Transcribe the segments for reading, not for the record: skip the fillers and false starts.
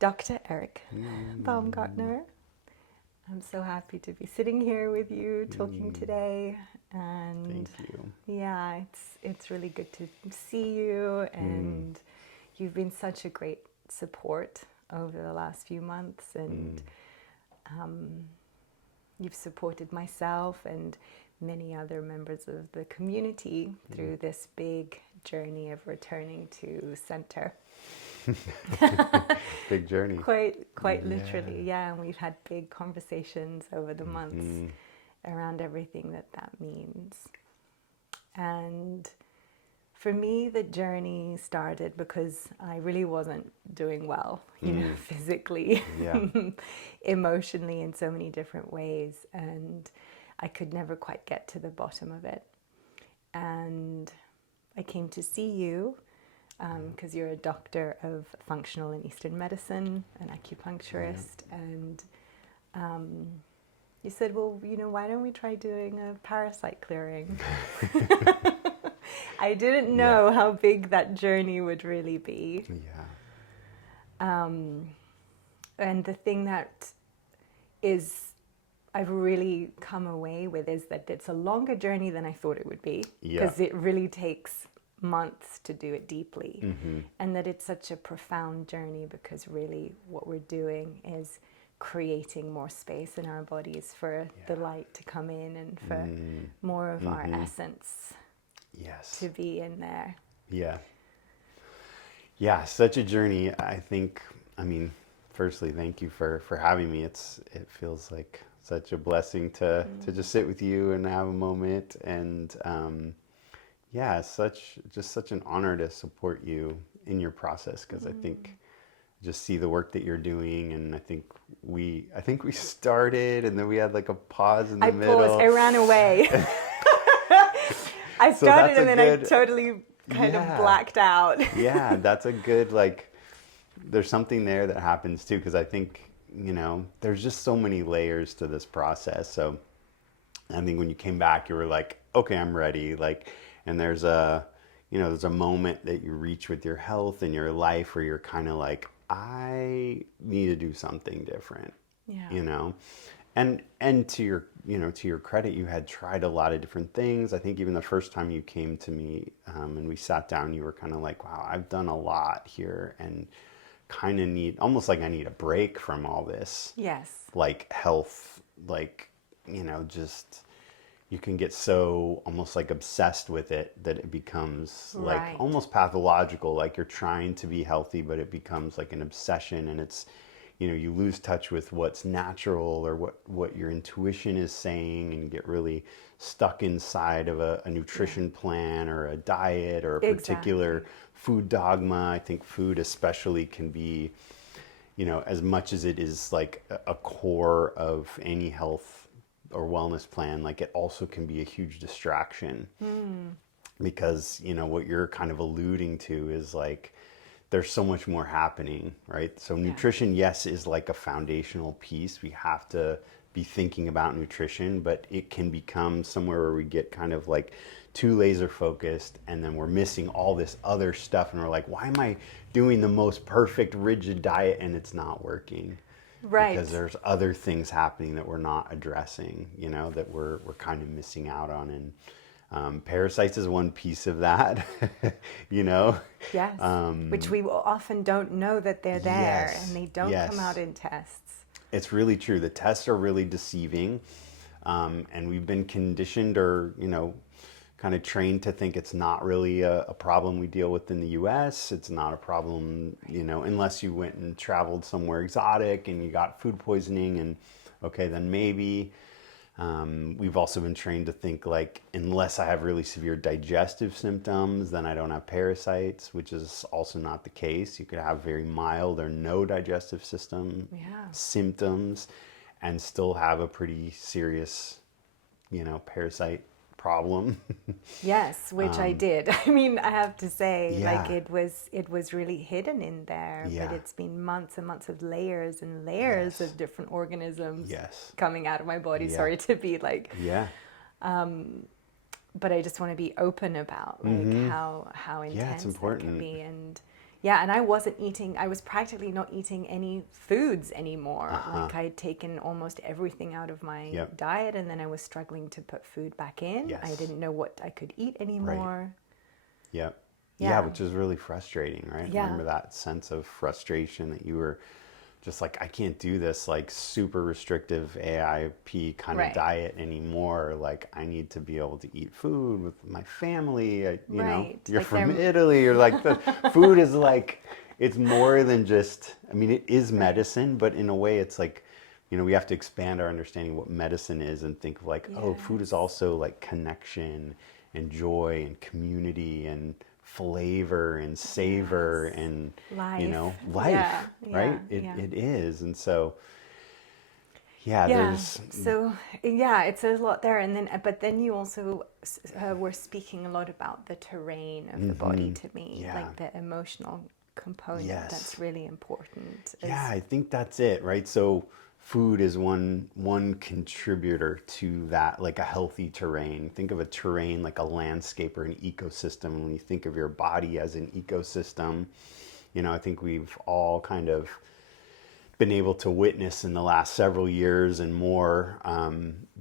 Dr. Eric Baumgartner. I'm so happy to be sitting here with you talking today, and Thank you. yeah, it's really good to see you, and you've been such a great support over the last few months, and you've supported myself and many other members of the community through this big journey of returning to center. Big journey. Quite literally, yeah. And we've had big conversations over the months around everything that means. And for me, the journey started because I really wasn't doing well, physically, emotionally, in so many different ways, and I could never quite get to the bottom of it. And I came to see you because you're a doctor of functional and Eastern medicine, an acupuncturist, and you said, well, why don't we try doing a parasite clearing? I didn't know how big that journey would really be. And the thing that I've really come away with is that it's a longer journey than I thought it would be, because it really takes months to do it deeply, and that it's such a profound journey because really what we're doing is creating more space in our bodies for the light to come in and for more of our essence to be in there. Such a journey. Firstly, thank you for having me. It feels like such a blessing to just sit with you and have a moment, and such an honor to support you in your process, because I think just see the work that you're doing, and I think we started, and then we had like a pause in the middle. I paused. I ran away. I started and then I totally kind of blacked out. That's a good, there's something there that happens too, because I think there's just so many layers to this process. So I think when you came back, you were like, okay, I'm ready. And there's a moment that you reach with your health and your life where you're kind of like, I need to do something different. And to your credit, you had tried a lot of different things. I think even the first time you came to me and we sat down, you were kind of like, wow, I've done a lot here, and kind of almost like I need a break from all this. Health, just, you can get so almost like obsessed with it that it becomes like almost pathological, like you're trying to be healthy, but it becomes like an obsession, and it's, you lose touch with what's natural or what your intuition is saying, and get really stuck inside of a nutrition plan or a diet or a particular food dogma. I think food especially can be, as much as it is like a core of any health or wellness plan, like it also can be a huge distraction, because what you're kind of alluding to is like there's so much more happening, right? So nutrition, yes, is like a foundational piece. We have to be thinking about nutrition, but it can become somewhere where we get kind of like too laser focused, and then we're missing all this other stuff, and we're like, why am I doing the most perfect rigid diet and it's not working? Because there's other things happening that we're not addressing, that we're kind of missing out on. And parasites is one piece of that, which we often don't know that they're there, and they don't come out in tests. It's really true. The tests are really deceiving, and we've been conditioned or, kind of trained to think it's not really a problem we deal with in the US. It's not a problem, unless you went and traveled somewhere exotic and you got food poisoning, and okay, then maybe. We've also been trained to think like, unless I have really severe digestive symptoms, then I don't have parasites, which is also not the case. You could have very mild or no digestive system symptoms and still have a pretty serious, parasite problem. Yes, which I did. I have to say, it was really hidden in there, but it's been months and months of layers and layers of different organisms coming out of my body. Sorry to be like, but I just want to be open about like how intense that can be. And Yeah, and I was practically not eating any foods anymore. Like I had taken almost everything out of my Yep. diet, and then I was struggling to put food back in. I Yes. didn't know what I could eat anymore. Yep. Yeah, Yeah. which is really frustrating, right? Yeah. Remember that sense of frustration that you were just like, I can't do this like super restrictive AIP kind of Right. diet anymore. Like, I need to be able to eat food with my family. You know, Right. you're Like from they're Italy. You're like, the food is like, it's more than just, I mean, it is medicine, but in a way it's like, you know, we have to expand our understanding what medicine is and think of like, oh, food is Yes. also like connection and joy and community and flavor and savor Yes. and, you Life. know, Yeah. life, Yeah. right? It, Yeah. it is. And so, yeah, Yeah. there's, So yeah, it's a lot there, and then but then you also were speaking a lot about the terrain of the body to me, yeah, like the emotional component. yes. That's really important. Yeah, Is I think that's it, right? So food is one contributor to that, like a healthy terrain. Think of a terrain like a landscape or an ecosystem. When you think of your body as an ecosystem, you know, I think we've all kind of been able to witness in the last several years and more,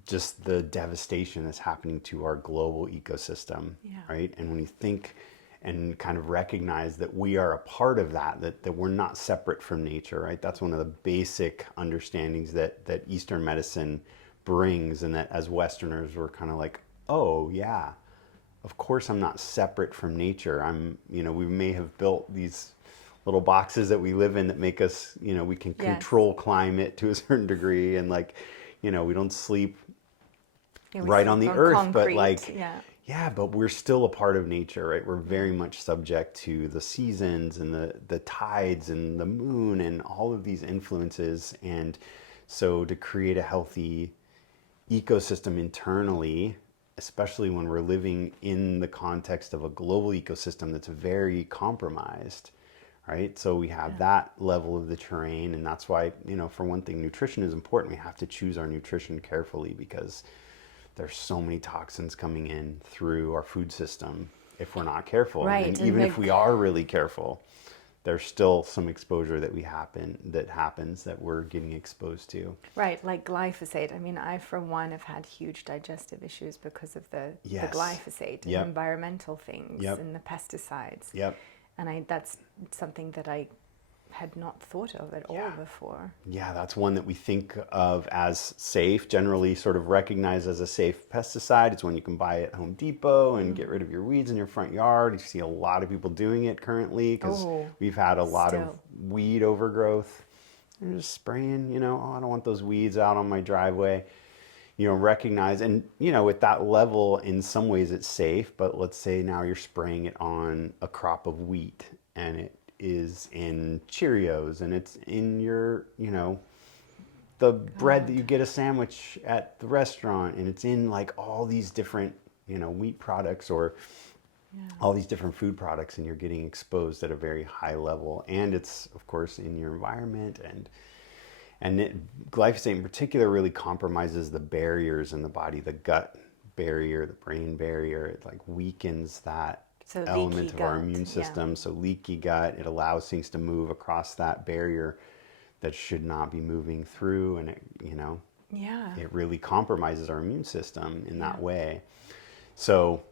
just the devastation that's happening to our global ecosystem, Yeah. right? And when you think and kind of recognize that we are a part of that, that we're not separate from nature, right? That's one of the basic understandings that Eastern medicine brings, and that as Westerners, we're kind of like, oh yeah, of course I'm not separate from nature. You know, we may have built these little boxes that we live in that make us, you know, we can Yes. control climate to a certain degree, and like, you know, we don't sleep Yeah, we right on sleep the on earth, but concrete. like, Yeah. yeah, but we're still a part of nature, right? We're very much subject to the seasons and the tides and the moon and all of these influences. And so to create a healthy ecosystem internally, especially when we're living in the context of a global ecosystem that's very compromised, right? So we have that level of the terrain, and that's why, you know, for one thing, nutrition is important. We have to choose our nutrition carefully because there's so many toxins coming in through our food system if we're not careful. Right. And And even if we are really careful, there's still some exposure that happens that we're getting exposed to. Right, like glyphosate. I mean, I, for one, have had huge digestive issues because of the Yes. glyphosate and Yep. environmental things Yep. and the pesticides. Yep. And that's something that I had not thought of at all before. Yeah, that's one that we think of as safe, generally sort of recognized as a safe pesticide. It's one you can buy at Home Depot and get rid of your weeds in your front yard. You see a lot of people doing it currently because we've had a lot of weed overgrowth. They're just spraying, you know, oh, I don't want those weeds out on my driveway. You know, recognize, and, you know, at that level, in some ways it's safe, but let's say now you're spraying it on a crop of wheat and it is in Cheerios and it's in your, you know, the bread that you get a sandwich at the restaurant, and it's in like all these different, you know, wheat products or all these different food products, and you're getting exposed at a very high level. And it's, of course, in your environment, glyphosate in particular really compromises the barriers in the body, the gut barrier, the brain barrier. It like weakens that So element leaky of our gut, immune system. So leaky gut, it allows things to move across that barrier that should not be moving through, and it, you know, it really compromises our immune system in that way. So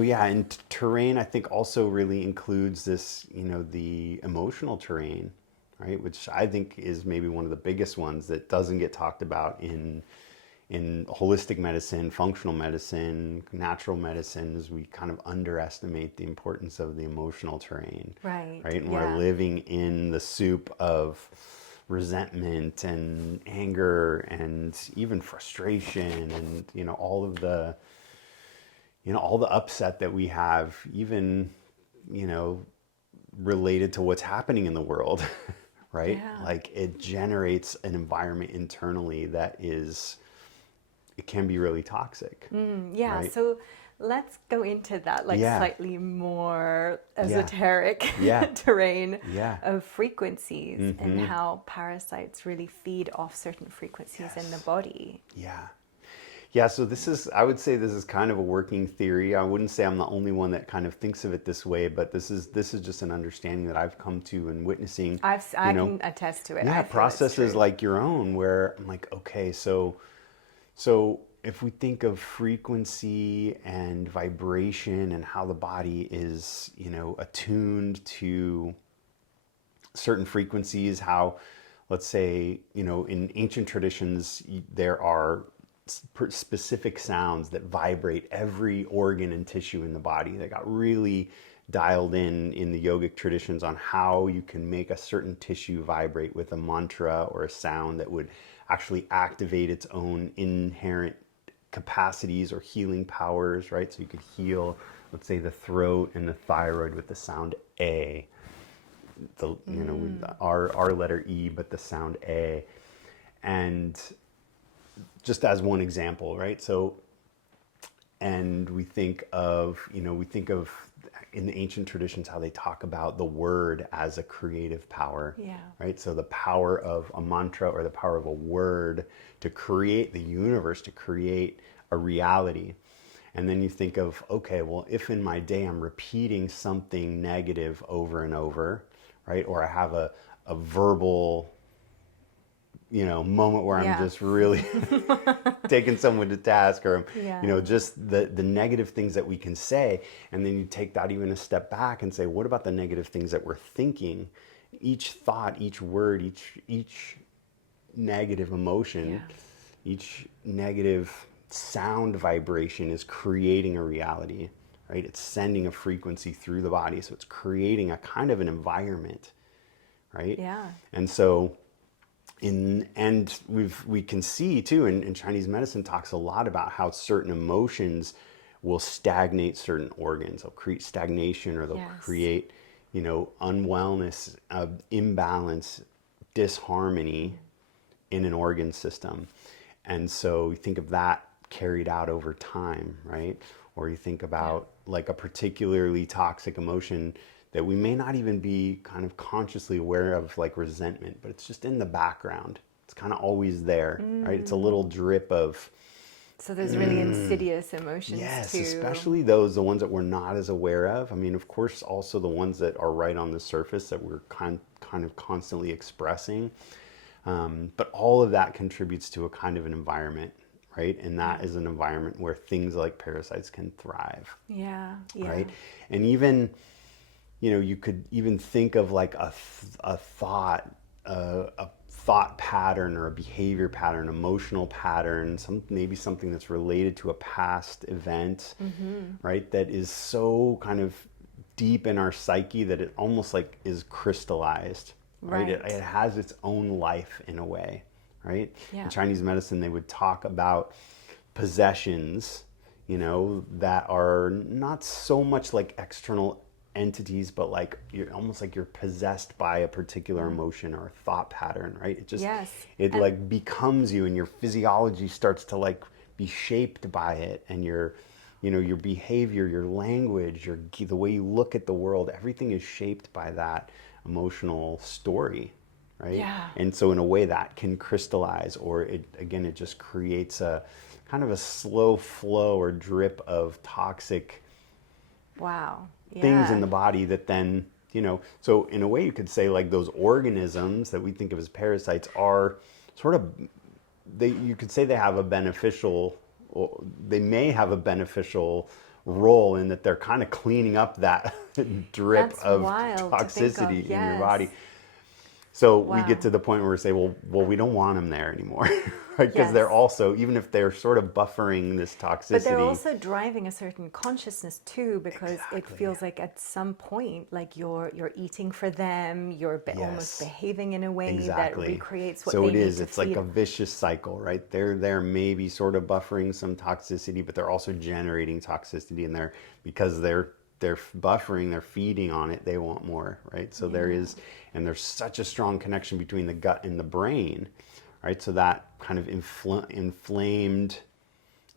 yeah, and terrain, I think, also really includes this, you know, the emotional terrain, right? Which I think is maybe one of the biggest ones that doesn't get talked about in holistic medicine, functional medicine, natural medicines. We kind of underestimate the importance of the emotional terrain, Right. And we're living in the soup of resentment and anger and even frustration, and, you know, all of the, you know, all the upset that we have, even, you know, related to what's happening in the world, right? Yeah. Like, it generates an environment internally that is, it can be really toxic. Yeah, right? so let's go into that like slightly more esoteric terrain of frequencies and how parasites really feed off certain frequencies in the body. Yeah, Yeah, so I would say this is kind of a working theory. I wouldn't say I'm the only one that kind of thinks of it this way, but this is just an understanding that I've come to and witnessing, I you know, can attest to it. yeah, I feel it's processes true. like your own where I'm like, okay, so if we think of frequency and vibration and how the body is, attuned to certain frequencies, how, let's say, in ancient traditions, there are specific sounds that vibrate every organ and tissue in the body. They got really dialed in the yogic traditions on how you can make a certain tissue vibrate with a mantra or a sound that would actually activate its own inherent capacities or healing powers, right? So you could heal, let's say, the throat and the thyroid with the sound A, our letter E, but the sound A. And just as one example, right? So, and we think of in the ancient traditions how they talk about the word as a creative power, Yeah. right? So the power of a mantra or the power of a word to create the universe, to create a reality. And then you think of, okay, well, if in my day I'm repeating something negative over and over, right? Or I have a verbal, moment where I'm Yeah. just really taking someone to task, or Yeah. just the negative things that we can say. And then you take that even a step back and say, what about the negative things that we're thinking? Each thought, each word, each negative emotion, Yeah. each negative sound vibration is creating a reality, right? It's sending a frequency through the body, so it's creating a kind of an environment, right? Yeah. And so and we can see too in Chinese medicine talks a lot about how certain emotions will stagnate certain organs. They'll create stagnation, or they'll Yes. create, unwellness, imbalance, disharmony in an organ system. And so you think of that carried out over time, right? Or you think Yeah. about like a particularly toxic emotion that we may not even be kind of consciously aware of, like resentment, but it's just in the background. It's kind of always there, right? It's a little drip of, So there's really insidious emotions yes, too. especially those, the ones that we're not as aware of. I mean, of course, also the ones that are right on the surface that we're kind of constantly expressing. But all of that contributes to a kind of an environment, right? And Yeah. that is an environment where things like parasites can thrive, Yeah. Yeah. right? And even, you could even think of like a thought, a thought pattern or a behavior pattern, emotional pattern, maybe something that's related to a past event, right? That is so kind of deep in our psyche that it almost like is crystallized, right? It, Right. it has its own life in a way, right? In Yeah. Chinese medicine, they would talk about possessions, that are not so much like external entities, but like you're almost like you're possessed by a particular emotion or a thought pattern, right? Yes. It And like becomes you, and your physiology starts to like be shaped by it, and your behavior, your language, the way you look at the world, everything is shaped by that emotional story, right? yeah. And so in a way that can crystallize, or it just creates a kind of a slow flow or drip of toxic Wow. things in Yeah. the body that then, so in a way you could say like those organisms that we think of as parasites are sort of, you could say they have a beneficial, or they may have a beneficial role in that they're kind of cleaning up that drip That's of wild to think of. toxicity in your Yes. body. So we get Wow. to the point where we say, well, we don't want them there anymore, right? Because they're Yes. also, even if they're sort of buffering this But they're toxicity. also driving a certain consciousness too, because it Exactly. feels like at some point, like you're eating for them, you're almost Yes. behaving in a way that Exactly. recreates what So they it need is. to It's like feed. a vicious cycle, right? They're maybe sort of buffering some toxicity, but they're also generating toxicity in there because they're buffering, they're feeding on it. They want more, right? So there Yeah. is, and there's such a strong connection between the gut and the brain, right? So that kind of inflamed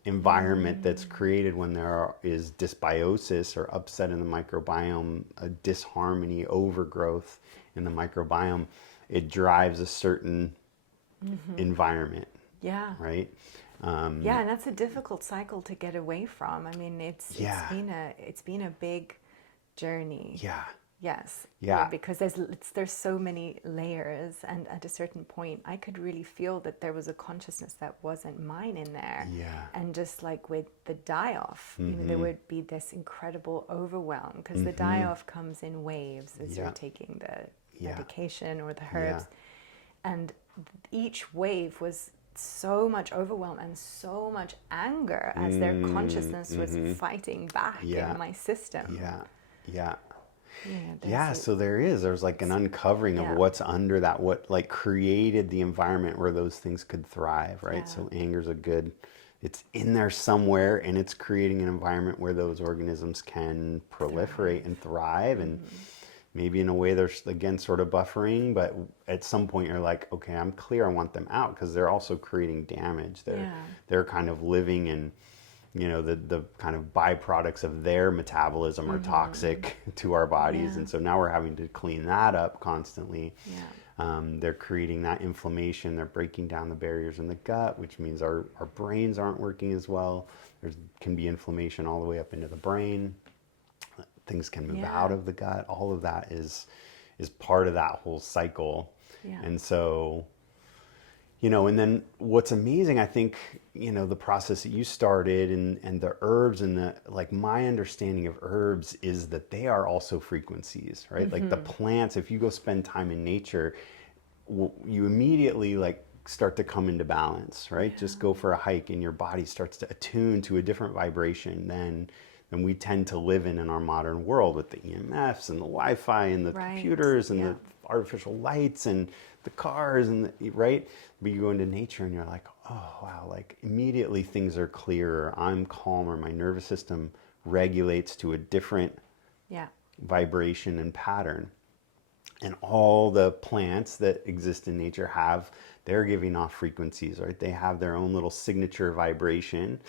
environment that's created when is dysbiosis or upset in the microbiome, a disharmony, overgrowth in the microbiome, it drives a certain environment, Yeah. right? Yeah, and that's a difficult cycle to get away from. I mean, Yeah. it's been a big journey. Yeah. Yes. Yeah. Because there's so many layers, and at a certain point, I could really feel that there was a consciousness that wasn't mine in there. Yeah. And just like with the die-off, there would be this incredible overwhelm, because the die-off comes in waves as you're taking the medication or the herbs, and each wave was so much overwhelm and so much anger as their consciousness was fighting back in my system. Yeah. Yeah, So there's like an uncovering of what's under that, what like created the environment where those things could thrive, right? Yeah. So anger's it's in there somewhere, and it's creating an environment where those organisms can proliferate and thrive. And maybe in a way there's, again, sort of buffering, but at some point you're like, okay, I'm clear, I want them out, because they're also creating damage. They're kind of living in, the kind of byproducts of their metabolism are toxic to our bodies. And so now we're having to clean that up constantly. They're creating that inflammation. They're breaking down the barriers in the gut, which means our brains aren't working as well. There can be inflammation all the way up into the brain. Things can move out of the gut. All of that is part of that whole cycle. And so, and then what's amazing, I think, the process that you started, and the herbs, and my understanding of herbs is that they are also frequencies, right? Like the plants, if you go spend time in nature, you immediately start to come into balance, right? Just go for a hike and your body starts to attune to a different vibration than we tend to live in our modern world, with the EMFs and the Wi-Fi and the computers and the artificial lights and the cars right? But you go into nature and you're like, oh wow, immediately things are clearer. I'm calmer. My nervous system regulates to a different vibration and pattern. And all the plants that exist in nature they're giving off frequencies, right? They have their own little signature vibration.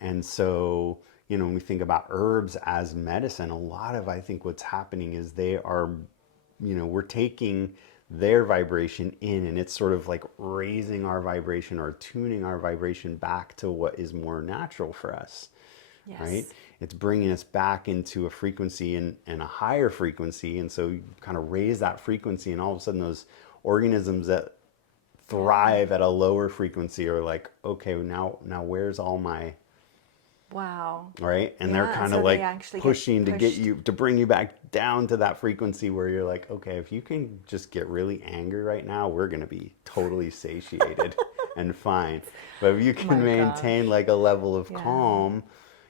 And so, when we think about herbs as medicine, a lot of, I think, what's happening is they are, we're taking their vibration in, and it's sort of like raising our vibration or tuning our vibration back to what is more natural for us, right? It's bringing us back into a frequency and a higher frequency. And so you kind of raise that frequency, and all of a sudden those organisms that thrive at a lower frequency are like, okay, now where's all my... Wow. Right? And they're kind of pushing to bring you back down to that frequency where you're like, okay, if you can just get really angry right now, we're going to be totally satiated and fine. But if you can maintain a level of calm,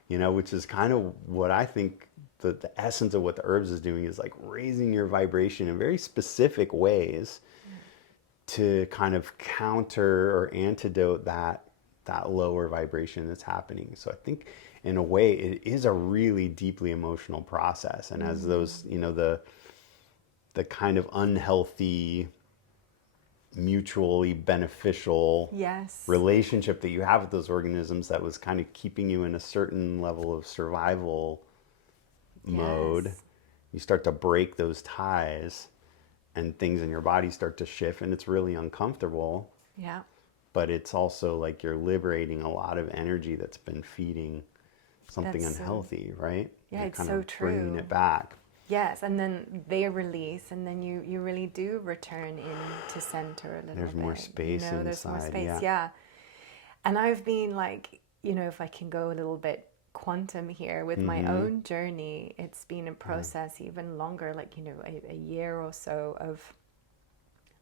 which is kind of what I think the essence of what the herbs is doing, is raising your vibration in very specific ways to kind of counter or antidote that lower vibration that's happening. So I think in a way it is a really deeply emotional process. And as those, the kind of unhealthy, mutually beneficial relationship that you have with those organisms that was kind of keeping you in a certain level of survival mode, you start to break those ties and things in your body start to shift, and it's really uncomfortable. But it's also you're liberating a lot of energy that's been feeding something unhealthy, right? Yeah, you're it's kind so of true. bringing it back. Yes, and then they release, and then you really do return into center a little bit. There's more space inside. There's more space, And I've been if I can go a little bit quantum here with my own journey, it's been a process even longer, a year or so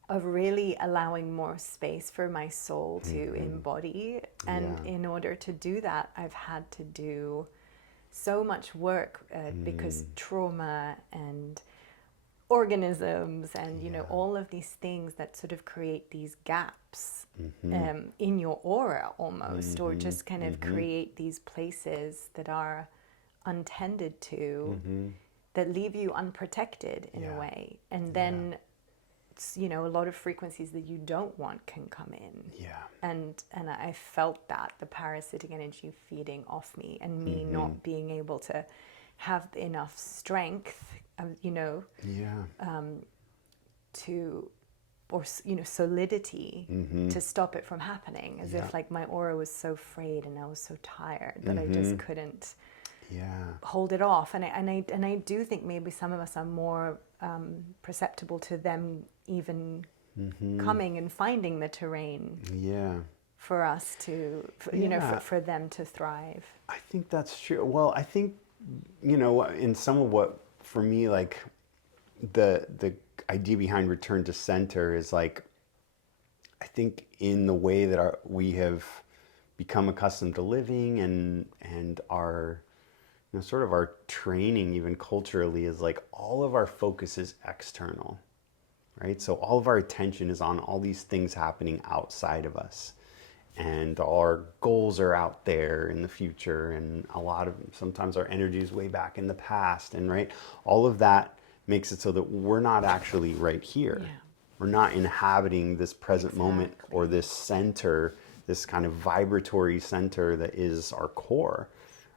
of really allowing more space for my soul to embody. And in order to do that, I've had to do so much work because trauma and organisms and, all of these things that sort of create these gaps in your aura almost, or just kind of create these places that are untended to, that leave you unprotected in a way. And then a lot of frequencies that you don't want can come in. And I felt that, the parasitic energy feeding off me, and me not being able to have enough strength, or solidity to stop it from happening, as if like my aura was so frayed and I was so tired that I just couldn't hold it off. And I do think maybe some of us are more perceptible to them even coming and finding the terrain for us to for them to thrive. I think that's true. Well, I think, in some of what, for me, like the idea behind return to center is like, I think in the way that we have become accustomed to living and our, sort of our training even culturally is like all of our focus is external, right? So all of our attention is on all these things happening outside of us. And our goals are out there in the future, and sometimes our energy is way back in the past, and right, all of that makes it so that we're not actually right here. Yeah. We're not inhabiting this present moment or this center, this kind of vibratory center that is our core,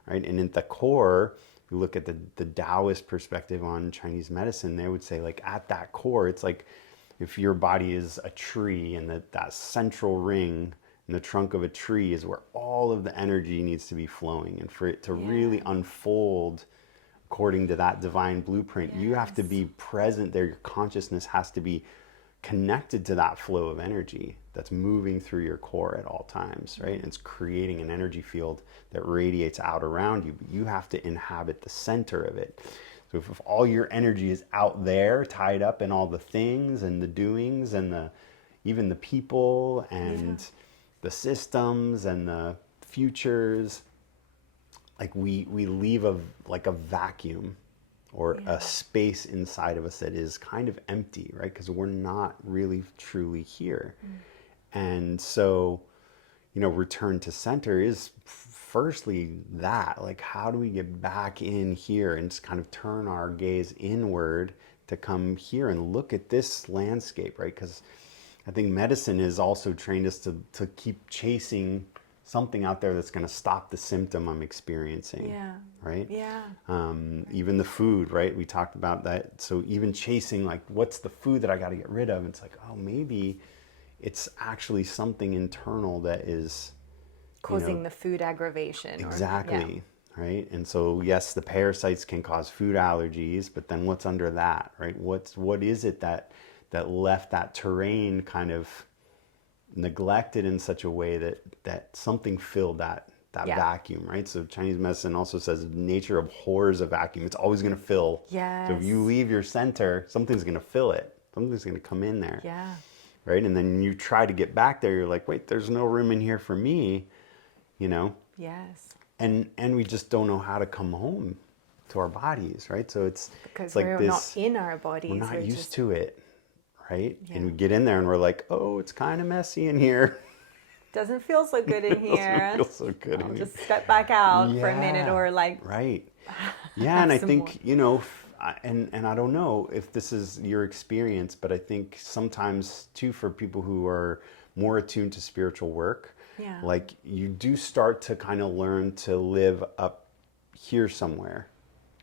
right? And at the core, you look at the Taoist perspective on Chinese medicine, they would say like at that core, it's like if your body is a tree and that central ring in the trunk of a tree is where all of the energy needs to be flowing, and for it to really unfold according to that divine blueprint, you have to be present there. Your consciousness has to be connected to that flow of energy that's moving through your core at all times, right? And it's creating an energy field that radiates out around you, but you have to inhabit the center of it. So if all your energy is out there, tied up in all the things and the doings and even the people and the systems and the futures, like we leave a vacuum or a space inside of us that is kind of empty, right? Because we're not really truly here. And so, return to center is firstly that, like, how do we get back in here and just kind of turn our gaze inward to come here and look at this landscape, right? Because I think medicine has also trained us to keep chasing something out there that's going to stop the symptom I'm experiencing, right? Yeah. Even the food, right? We talked about that. So even chasing, like, what's the food that I got to get rid of? It's like, oh, maybe it's actually something internal that is causing the food aggravation. Exactly. Right. And so, yes, the parasites can cause food allergies, but then what's under that, right? What is it that left that terrain kind of neglected in such a way that something filled that vacuum, right? So Chinese medicine also says nature abhors a vacuum. It's always going to fill. Yes. So if you leave your center, something's going to fill it. Something's going to come in there. Yeah. Right. And then you try to get back there. You're like, wait, there's no room in here for me, Yes. And we just don't know how to come home to our bodies, right? So it's like we're not in our bodies. We're not used to it, right? Yeah. And we get in there and we're like, oh, it's kind of messy in here. Doesn't feel so good in here. Doesn't feel so good I'll just step back out for a minute or like. Right. Yeah, and I think, and I don't know if this is your experience, but I think sometimes too for people who are more attuned to spiritual work, like you do start to kind of learn to live up here somewhere,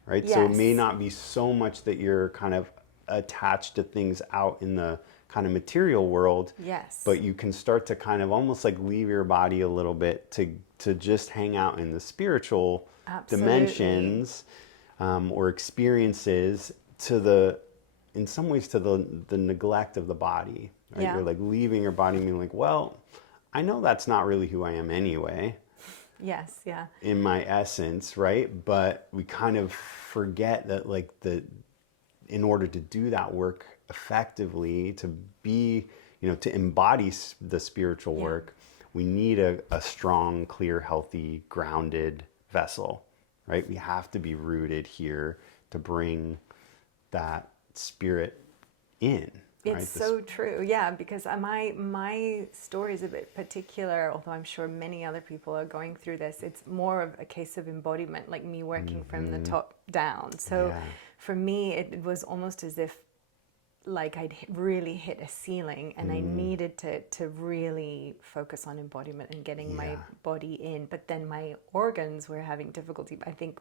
right? Yes. So it may not be so much that you're kind of attached to things out in the kind of material world. Yes. But you can start to kind of almost like leave your body a little bit to just hang out in the spiritual dimensions or experiences in some ways to the neglect of the body, right? Yeah. You're like leaving your body and being like, well, I know that's not really who I am anyway. Yes, yeah. In my essence, right? But we kind of forget that like in order to do that work effectively, to be, to embody the spiritual work, we need a strong, clear, healthy, grounded vessel, right? We have to be rooted here to bring that spirit in. It's so true, yeah, because my story is a bit particular, although I'm sure many other people are going through this. It's more of a case of embodiment, like me working from the top down. So for me, it was almost as if like I'd really hit a ceiling and I needed to really focus on embodiment and getting my body in. But then my organs were having difficulty. I think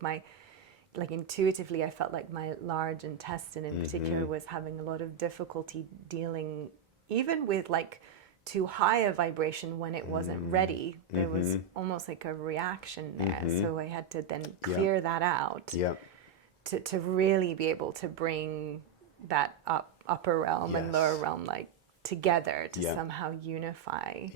like intuitively, I felt like my large intestine in particular was having a lot of difficulty dealing even with like too high a vibration when it wasn't ready, there was almost like a reaction there. So I had to then clear that out to really be able to bring that upper realm and lower realm like together to somehow unify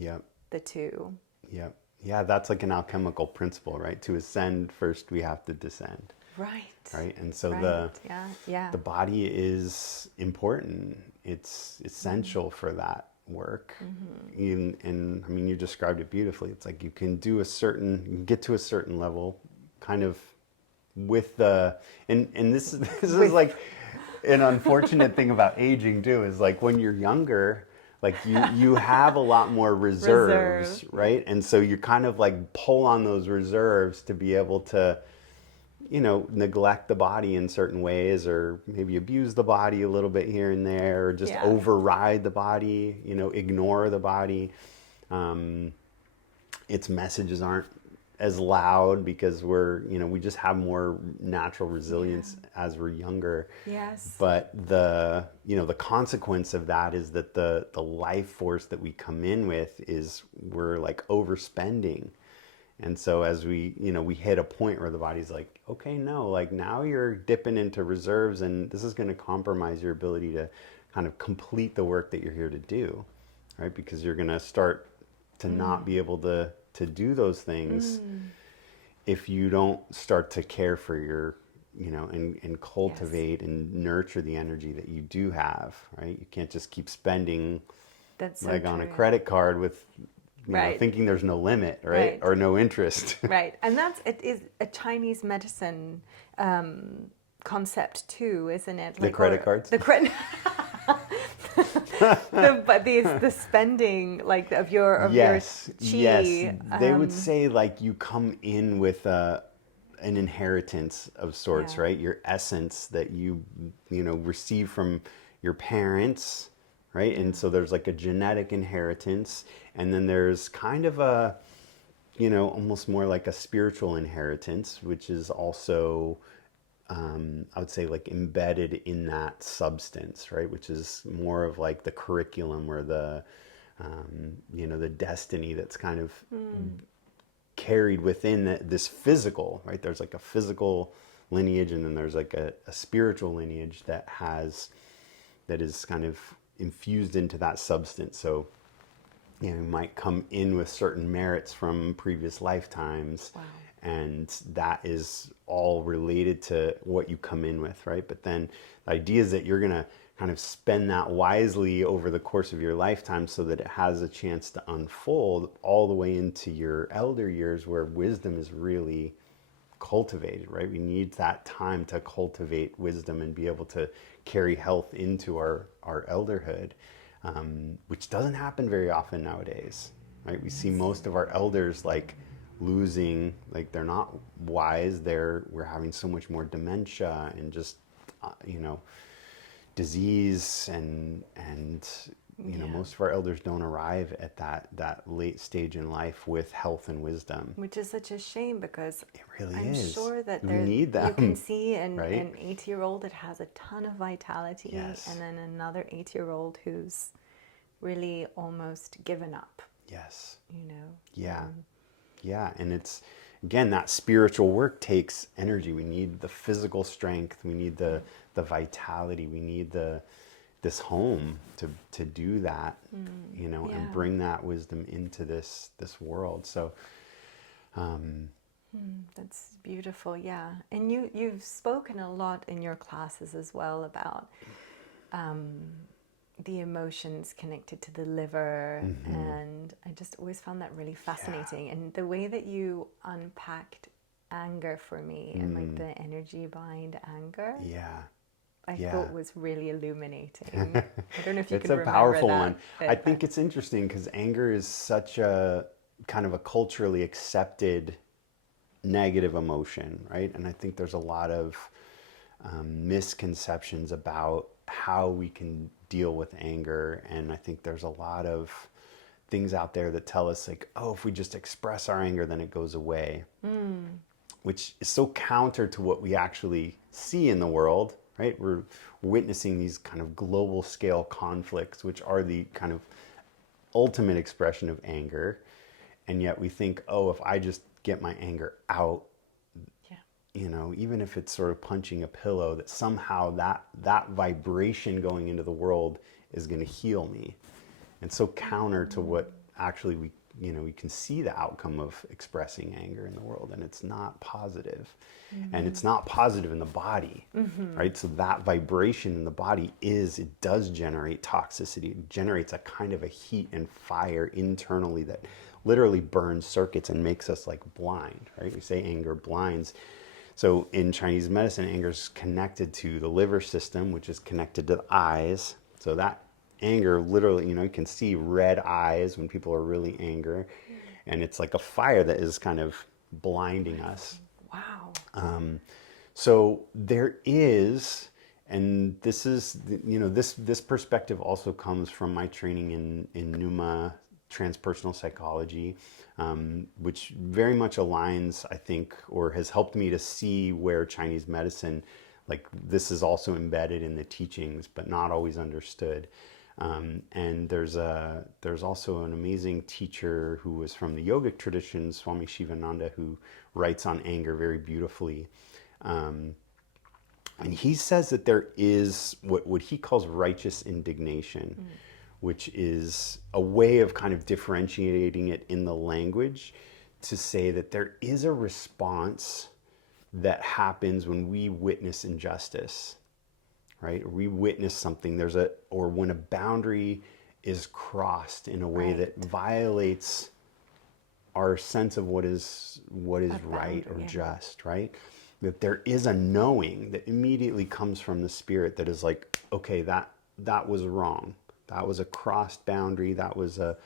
the two. Yep. Yeah, that's like an alchemical principle, right? To ascend first, we have to descend. Right. Right. And so the body is important. It's essential for that work. And I mean, you described it beautifully. It's like you can get to a certain level kind of with and this is like an unfortunate thing about aging too, is like when you're younger, like you have a lot more reserves, right? And so you kind of like pull on those reserves to be able to, neglect the body in certain ways, or maybe abuse the body a little bit here and there, or just override the body, ignore the body. Its messages aren't as loud because we just have more natural resilience as we're younger. Yes. But the consequence of that is that the life force that we come in with is we're like overspending. And so as we hit a point where the body's like, okay, no, like now you're dipping into reserves, and this is going to compromise your ability to kind of complete the work that you're here to do, right? Because you're going to start to not be able to do those things if you don't start to care for your, and cultivate and nurture the energy that you do have, right? You can't just keep spending on a credit card with, thinking there's no limit, right? Or no interest. Right. And it is a Chinese medicine concept too, isn't it? The credit cards? The credit the spending like of your chi. Yes. They would say like you come in with an inheritance of sorts, right? Your essence that you receive from your parents, right? And so there's like a genetic inheritance, and then there's kind of a almost more like a spiritual inheritance, which is also I would say like embedded in that substance, right? Which is more of like the curriculum or the the destiny that's kind of carried within this physical, right? There's like a physical lineage, and then there's like a spiritual lineage that is kind of infused into that substance. So you might come in with certain merits from previous lifetimes. Wow. And that is all related to what you come in with, right? But then the idea is that you're going to kind of spend that wisely over the course of your lifetime so that it has a chance to unfold all the way into your elder years, where wisdom is really cultivated, right? We need that time to cultivate wisdom and be able to carry health into our elderhood, which doesn't happen very often nowadays, right? We see most of our elders like losing, like they're not wise. We're having so much more dementia and just disease, and most of our elders don't arrive at that late stage in life with health and wisdom, which is such a shame, because it really I'm is. sure that we need them. You can see an right? 8-year-old that has a ton of vitality, Yes. and then another 8-year-old who's really almost given up. Yes. Yeah. Yeah, and it's, again, that spiritual work takes energy. We need the physical strength. We need the vitality. We need this home to do that, and bring that wisdom into this world. So, that's beautiful. Yeah, and you've spoken a lot in your classes as well about the emotions connected to the liver, and I just always found that really fascinating. And the way that you unpacked anger for me, and like the energy behind anger, I thought was really illuminating. I don't know if you can remember that. It's a powerful one. I think it's interesting because anger is such a kind of a culturally accepted negative emotion, right? And I think there's a lot of misconceptions about how we can deal with anger, and I think there's a lot of things out there that tell us like, oh, if we just express our anger, then it goes away, which is so counter to what we actually see in the world, right? We're witnessing these kind of global scale conflicts, which are the kind of ultimate expression of anger. And yet we think, oh, if I just get my anger out, Yeah. you know, even if it's sort of punching a pillow, that somehow that vibration going into the world is going to heal me. And so counter to what actually we, you know, we can see the outcome of expressing anger in the world, and it's not positive. And it's not positive in the body, right? So that vibration in the body it does generate toxicity. It generates a kind of a heat and fire internally that literally burns circuits and makes us like blind, right? We say anger blinds. So in Chinese medicine, anger is connected to the liver system, which is connected to the eyes. So that anger literally, you know, you can see red eyes when people are really angry. And it's like a fire that is kind of blinding us. Wow. So there is, and this is, you know, this perspective also comes from my training in Pneuma transpersonal psychology, which very much aligns, I think, or has helped me to see where Chinese medicine, like this is also embedded in the teachings, but not always understood. And there's also an amazing teacher who was from the yogic tradition, Swami Shivananda, who writes on anger very beautifully. And he says that there is what he calls righteous indignation, which is a way of kind of differentiating it in the language to say that there is a response that happens when we witness injustice, right? Or we witness something, or when a boundary is crossed in a way that violates our sense of what is right or just, right? That there is a knowing that immediately comes from the spirit that is like, okay, that was wrong. That was a crossed boundary. That was a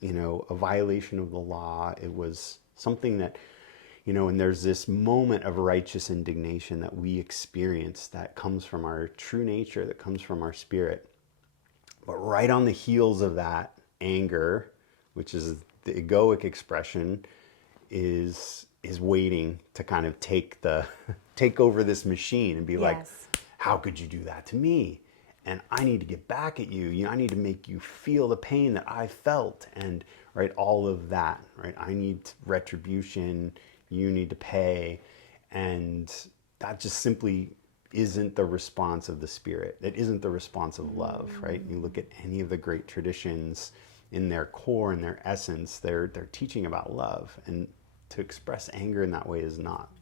you know, a violation of the law. It was something that, you know, and there's this moment of righteous indignation that we experience that comes from our true nature, that comes from our spirit. But right on the heels of that, anger, which is the egoic expression, is waiting to kind of take over this machine and be like, how could you do that to me? And I need to get back at you. You know, I need to make you feel the pain that I felt, and right, all of that, right? I need retribution. You need to pay, and that just simply isn't the response of the spirit. It isn't the response of love, right? You look at any of the great traditions, in their core, in their essence, they're teaching about love, and to express anger in that way is not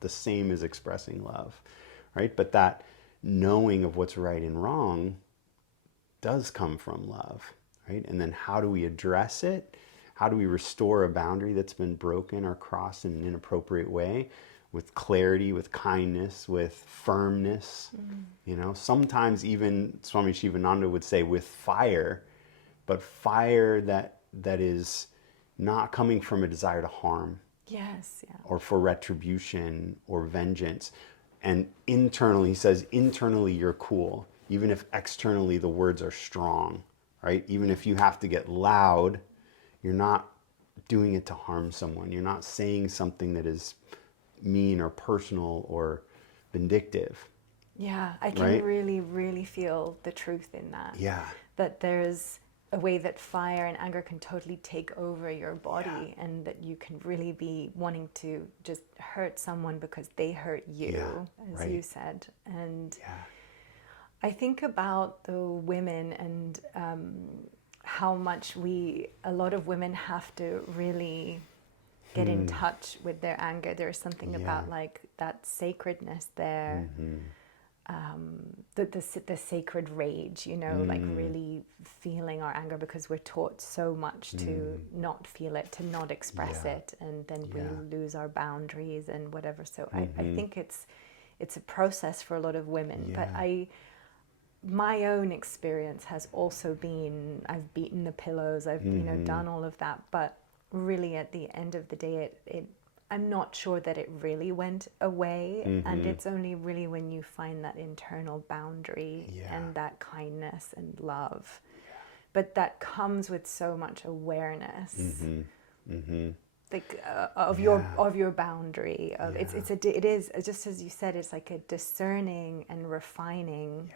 the same as expressing love, right? But that knowing of what's right and wrong does come from love, right? And then how do we address it? How do we restore a boundary that's been broken or crossed in an inappropriate way? With clarity, with kindness, with firmness. You know, sometimes even Swami Shivananda would say with fire, but fire that is not coming from a desire to harm. Or for retribution or vengeance. And internally, he says, internally you're cool, even if externally the words are strong, right? Even if you have to get loud, you're not doing it to harm someone. You're not saying something that is mean or personal or vindictive. I can really, really feel the truth in that. That there's a way that fire and anger can totally take over your body, and that you can really be wanting to just hurt someone because they hurt you, as you said. And I think about the women and how much a lot of women have to really get in touch with their anger. There's something about like that sacredness there. The sacred rage, you know, like really feeling our anger, because we're taught so much to not feel it, to not express it, and then we lose our boundaries and whatever. So I think it's a process for a lot of women. But my own experience has also been, I've beaten the pillows, I've you know, done all of that, but really at the end of the day, I'm not sure that it really went away. And it's only really when you find that internal boundary and that kindness and love. But that comes with so much awareness like Yeah. of your boundary. Of Yeah. it is just as you said. It's like a discerning and refining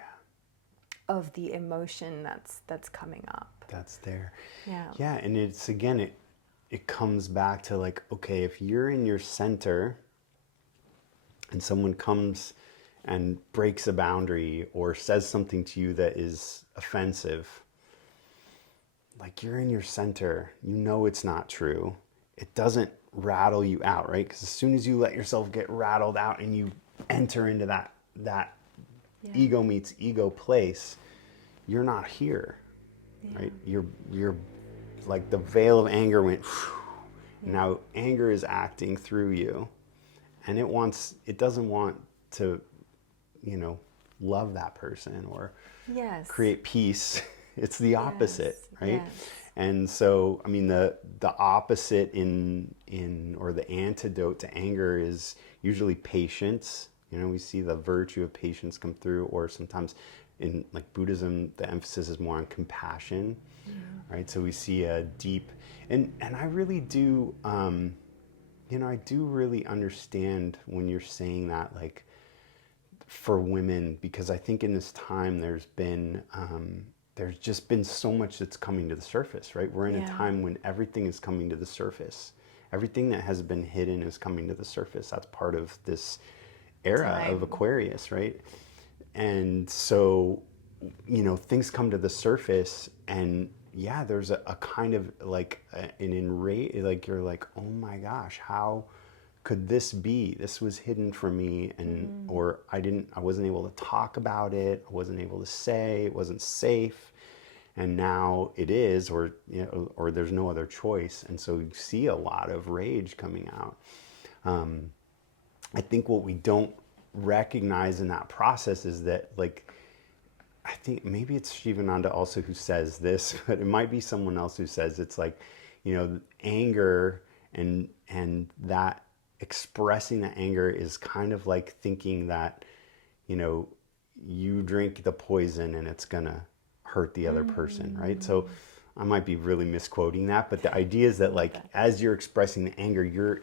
of the emotion that's coming up. That's there. Yeah. Yeah, and it's again, it comes back to like, okay, if you're in your center and someone comes and breaks a boundary or says something to you that is offensive, like you're in your center, you know it's not true. It doesn't rattle you out, right? Because as soon as you let yourself get rattled out and you enter into that ego meets ego place, you're not here, right? You're like the veil of anger went. Now anger is acting through you, and it doesn't want to, love that person or create peace. It's the opposite, right? Yes. And so, I mean, the opposite or the antidote to anger is usually patience. We see the virtue of patience come through, or sometimes in like Buddhism, the emphasis is more on compassion, right? So we see a deep, and I really do, I do really understand when you're saying that, like, for women, because I think in this time there's just been so much that's coming to the surface, right? We're in a time when everything is coming to the surface. Everything that has been hidden is coming to the surface. That's part of this era of Aquarius, right? And so, things come to the surface, and there's a kind of like an enrage, like you're like, oh my gosh, how could this be? This was hidden from me, and or I wasn't able to talk about it. I wasn't able to say it wasn't safe, and now it is, or or there's no other choice, and so you see a lot of rage coming out. I think what we don't recognize in that process is that, like, I think maybe it's Shivananda also who says this, but it might be someone else who says it's like, anger and that expressing the anger is kind of like thinking that, you drink the poison and it's gonna hurt the other person, right? So I might be really misquoting that, but the idea is that, like, as you're expressing the anger, you're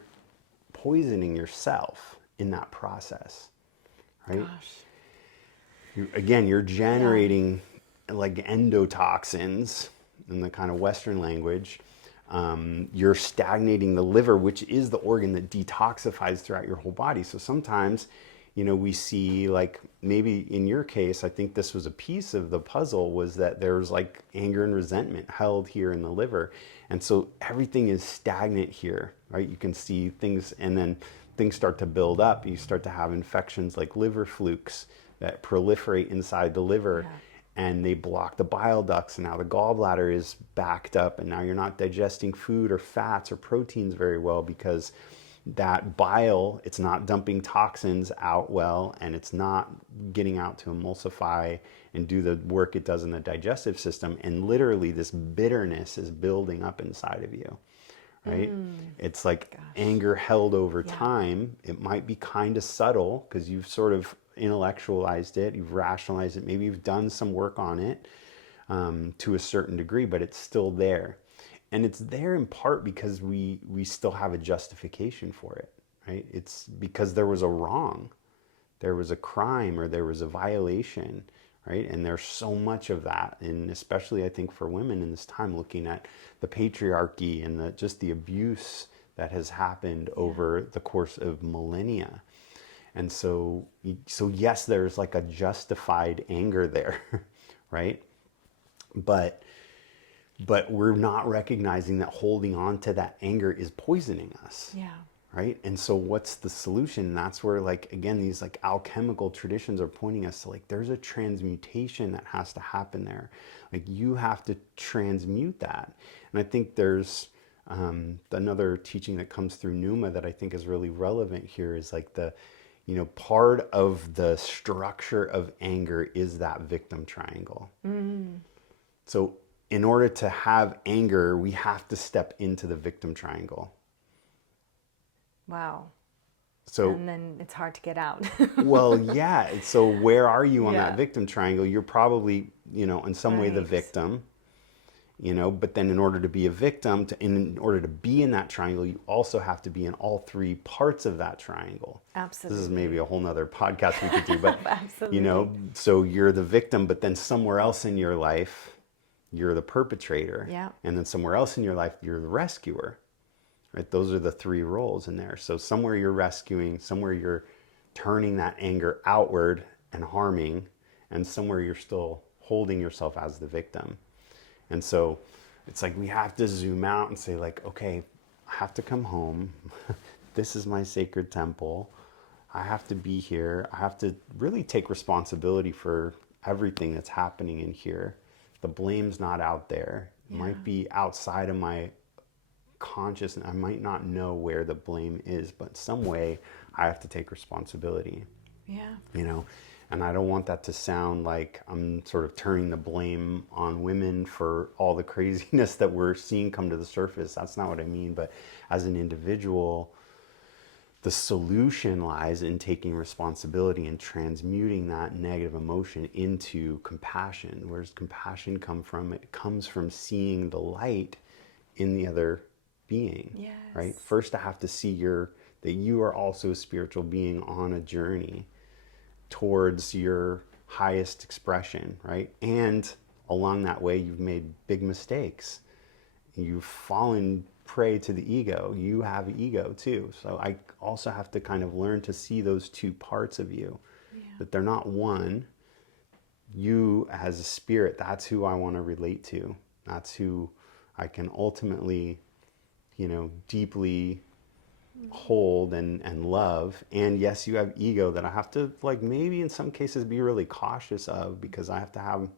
poisoning yourself in that process, right? Gosh. You're generating like endotoxins in the kind of Western language. You're stagnating the liver, which is the organ that detoxifies throughout your whole body. So sometimes, we see, like, maybe in your case, I think this was a piece of the puzzle, was that there's like anger and resentment held here in the liver. And so everything is stagnant here, right? You can see things, and then things start to build up. You start to have infections like liver flukes that proliferate inside the liver, and they block the bile ducts, and now the gallbladder is backed up, and now you're not digesting food or fats or proteins very well, because that bile, it's not dumping toxins out well, and it's not getting out to emulsify and do the work it does in the digestive system, and literally this bitterness is building up inside of you, right? It's like anger held over time. It might be kind of subtle because you've sort of intellectualized it, you've rationalized it, maybe you've done some work on it to a certain degree, but it's still there. And it's there in part because we still have a justification for it, right? It's because there was a wrong, there was a crime, or there was a violation, right? And there's so much of that, and especially I think for women in this time, looking at the patriarchy and just the abuse that has happened over the course of millennia. And so yes, there's like a justified anger there, right? But we're not recognizing that holding on to that anger is poisoning us. Right? And so what's the solution? And that's where, like, again, these like alchemical traditions are pointing us to, like, there's a transmutation that has to happen there. Like, you have to transmute that. And I think there's another teaching that comes through Numa that I think is really relevant here, is like part of the structure of anger is that victim triangle. So in order to have anger, we have to step into the victim triangle. Wow. So, and then it's hard to get out. well, yeah. So where are you on that victim triangle? You're probably, in some way the victim. you know, but then in order to be a victim, in order to be in that triangle, you also have to be in all three parts of that triangle. Absolutely. This is maybe a whole nother podcast we could do, but Absolutely. you know, so you're the victim, but then somewhere else in your life, you're the perpetrator. Yeah. And then somewhere else in your life, you're the rescuer. Right? Those are the three roles in there. So somewhere you're rescuing, somewhere you're turning that anger outward and harming, and somewhere you're still holding yourself as the victim. And so it's like we have to zoom out and say like, okay, I have to come home. This is my sacred temple. I have to be here. I have to really take responsibility for everything that's happening in here. The blame's not out there. It might be outside of my consciousness. I might not know where the blame is, but some way I have to take responsibility. Yeah. You know, and I don't want that to sound like I'm sort of turning the blame on women for all the craziness that we're seeing come to the surface. That's not what I mean. But as an individual, the solution lies in taking responsibility and transmuting that negative emotion into compassion. Where does compassion come from? It comes from seeing the light in the other being. Yes. Right? First, I have to see that you are also a spiritual being on a journey towards your highest expression, right? And along that way, you've made big mistakes. You've fallen prey to the ego. You have ego too. So I also have to kind of learn to see those two parts of you, that they're not one. You as a spirit, that's who I want to relate to. That's who I can ultimately, you know, deeply hold and love. And yes, you have ego that I have to, like, maybe in some cases be really cautious of, because I have to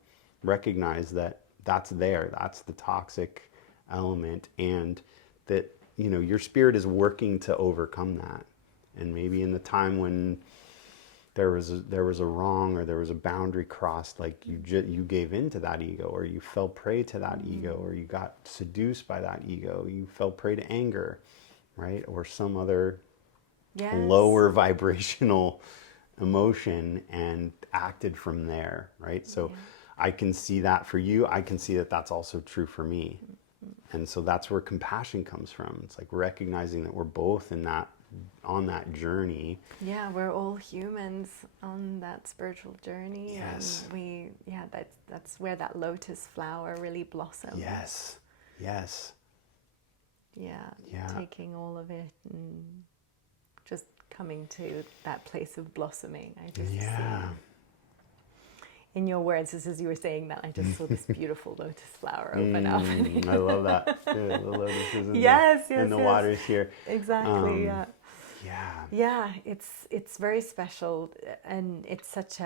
recognize that that's there, that's the toxic element, and that, you know, your spirit is working to overcome that. And maybe in the time when there was a wrong, or there was a boundary crossed, like you gave in to that ego, or you fell prey to that ego, or you got seduced by that ego, you fell prey to anger, right? Or some other lower vibrational emotion, and acted from there, right? So I can see that for you. I can see that that's also true for me. And so that's where compassion comes from. It's like recognizing that we're both on that journey. Yeah, we're all humans on that spiritual journey. Yes. And that's where that lotus flower really blossoms. Yes. Yes. Yeah, Yeah. taking all of it and just coming to that place of blossoming. I just see, in your words, just as you were saying that, I just saw this beautiful lotus flower open up. I love that. The lotus is in the waters here. Exactly. Yeah. It's very special, and it's such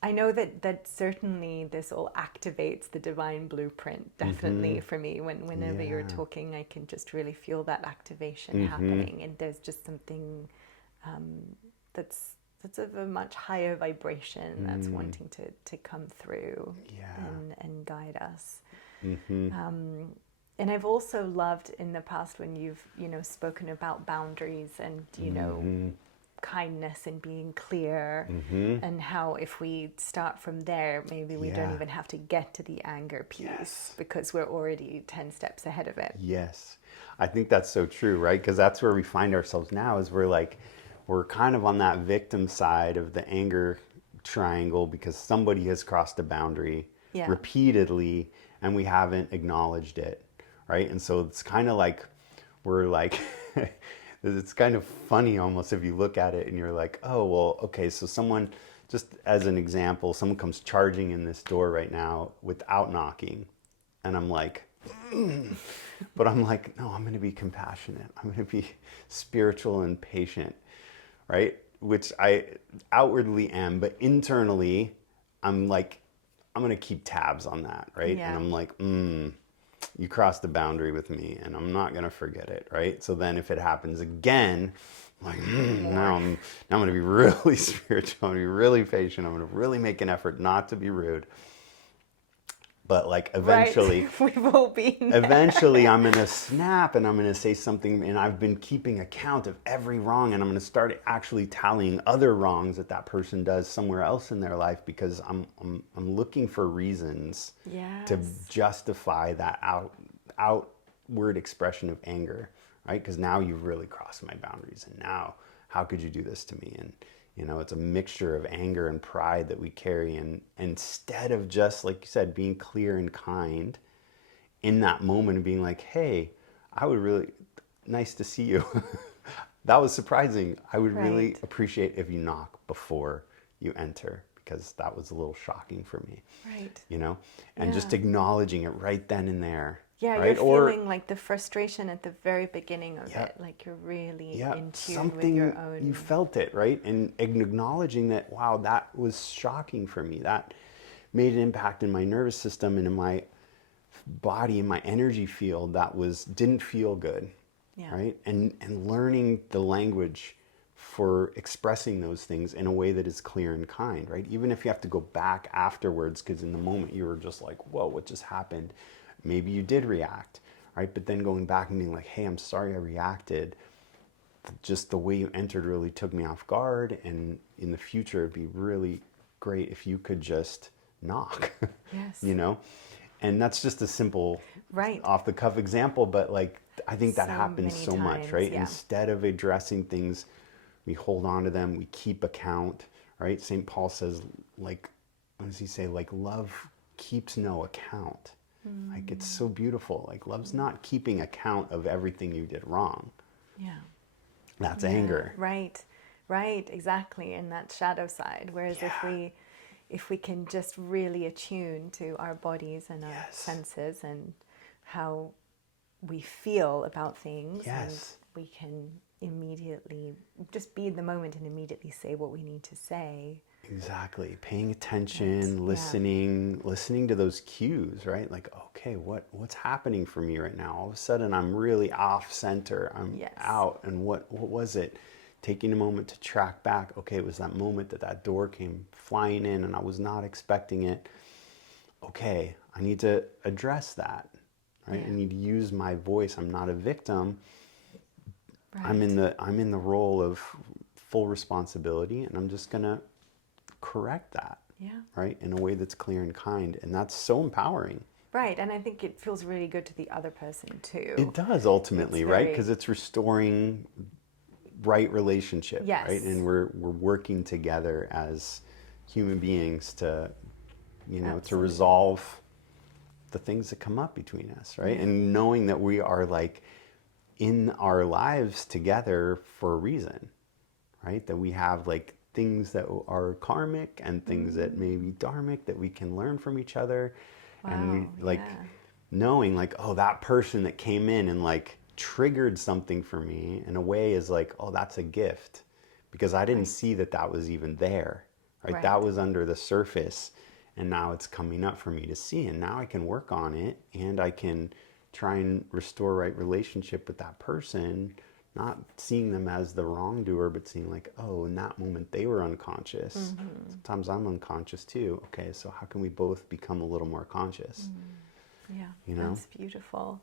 I know that certainly this all activates the divine blueprint, definitely for me. Whenever you're talking, I can just really feel that activation happening, and there's just something that's of a much higher vibration that's wanting to come through and guide us. And I've also loved in the past when you've, you know, spoken about boundaries and, you know, kindness and being clear, and how if we start from there, maybe we don't even have to get to the anger piece, because we're already 10 steps ahead of it. Yes. I think that's so true, right? Because that's where we find ourselves now, is we're kind of on that victim side of the anger triangle, because somebody has crossed a boundary repeatedly and we haven't acknowledged it, right? And so it's kind of like we're like it's kind of funny almost if you look at it and you're like, oh, well, okay, so someone, just as an example, someone comes charging in this door right now without knocking, and I'm like, but I'm like, no, I'm going to be compassionate. I'm going to be spiritual and patient, right? Which I outwardly am, but internally, I'm like, I'm going to keep tabs on that, right? And I'm like, you crossed the boundary with me, and I'm not going to forget it, right? So then if it happens again, I'm like, now I'm going to be really spiritual. I'm going to be really patient. I'm going to really make an effort not to be rude. but like Right. eventually, We've all been there. eventually I'm going to snap and I'm going to say something, and I've been keeping account of every wrong, and I'm going to start actually tallying other wrongs that that person does somewhere else in their life, because I'm looking for reasons to Yes. justify that outward expression of anger, right? Because now you've really crossed my boundaries, and now how could you do this to me? And it's a mixture of anger and pride that we carry, and instead of just, like you said, being clear and kind in that moment and being like, hey, I would really, nice to see you. That was surprising. I would really Right. appreciate if you knock before you enter, because that was a little shocking for me, Right. and just Yeah. acknowledging it right then and there, Yeah, you're right? Or, feeling like the frustration at the very beginning of yeah, it, like you're really yeah, in tune with your something, you own. felt it, right? And acknowledging that, wow, that was shocking for me. That made an impact in my nervous system and in my body, in my energy field, that didn't feel good, Yeah. right? And learning the language for expressing those things in a way that is clear and kind, right? Even if you have to go back afterwards, because in the moment you were just like, whoa, what just happened? Maybe you did react, right? But then going back and being like, hey, I'm sorry I reacted. Just the way you entered really took me off guard. And in the future, it'd be really great if you could just knock, Yes. you know? And that's just a simple Right. off the cuff example, but like, I think that So happens many so much, times. right? Yeah. Instead of addressing things, we hold on to them, we keep account, right? St. Paul says, like, what does he say? Like, love keeps no account. Like, it's so beautiful. Like, love's not keeping account of everything you did wrong. Yeah. That's Yeah. anger. Right. Right. Exactly. In that shadow side. Whereas Yeah. if we can just really attune to our bodies and our Yes. senses and how we feel about things, and Yes. we can immediately just be in the moment and immediately say what we need to say. Exactly. Paying Right. attention, listening to those cues, right? Like, okay, what's happening for me right now? All of a sudden I'm really off center. I'm Yes. out. And what was it? Taking a moment to track back. Okay, it was that moment that door came flying in and I was not expecting it. Okay, I need to address that, right? I Yeah. need to use my voice. I'm not a victim. Right. I'm in the role of full responsibility, and I'm just gonna correct that, Yeah. right, in a way that's clear and kind, and that's so empowering. Right. And I think it feels really good to the other person too. It does ultimately, It's right? very, Because it's restoring right relationship, right? yes, And we're working together as human beings to to absolutely. resolve the things that come up between us, right? Yeah. And knowing that we are like in our lives together for a reason, right? That we have like things that are karmic and things that may be dharmic that we can learn from each other. And Wow. like Yeah. knowing like, oh, that person that came in and like triggered something for me in a way is like, oh, that's a gift, because I didn't Right. see that was even there, right? That Right. was under the surface, and now it's coming up for me to see, and now I can work on it, and I can try and restore right relationship with that person, not seeing them as the wrongdoer, but seeing like, oh, in that moment they were unconscious. Sometimes I'm unconscious too. Okay, so how can we both become a little more conscious? Yeah. You know? That's beautiful.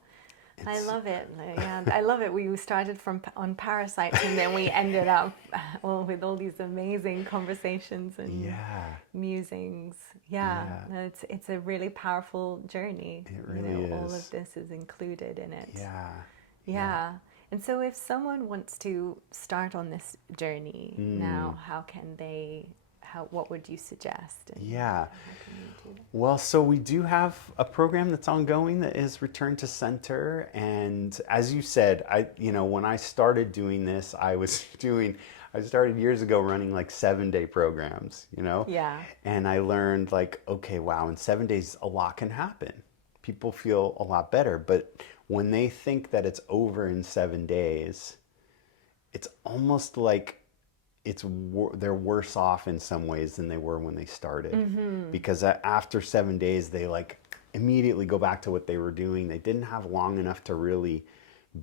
I It's love it. Yeah, I love it. We started on parasites, and then we ended up with all these amazing conversations and yeah, musings. Yeah, yeah, no, it's a really powerful journey. it really All of is. this is included in it. Yeah, yeah. Yeah. And so if someone wants to start on this journey now, how can they, what would you suggest? And Yeah. how can they do that? Well, so we do have a program that's ongoing that is Return to Center. And as you said, when I started doing this, I started years ago running like 7-day programs, Yeah. and I learned like, okay, wow, in 7 days, a lot can happen. People feel a lot better. But when they think that it's over in 7 days, it's almost like they're worse off in some ways than they were when they started, because after 7 days they like immediately go back to what they were doing. They didn't have long enough to really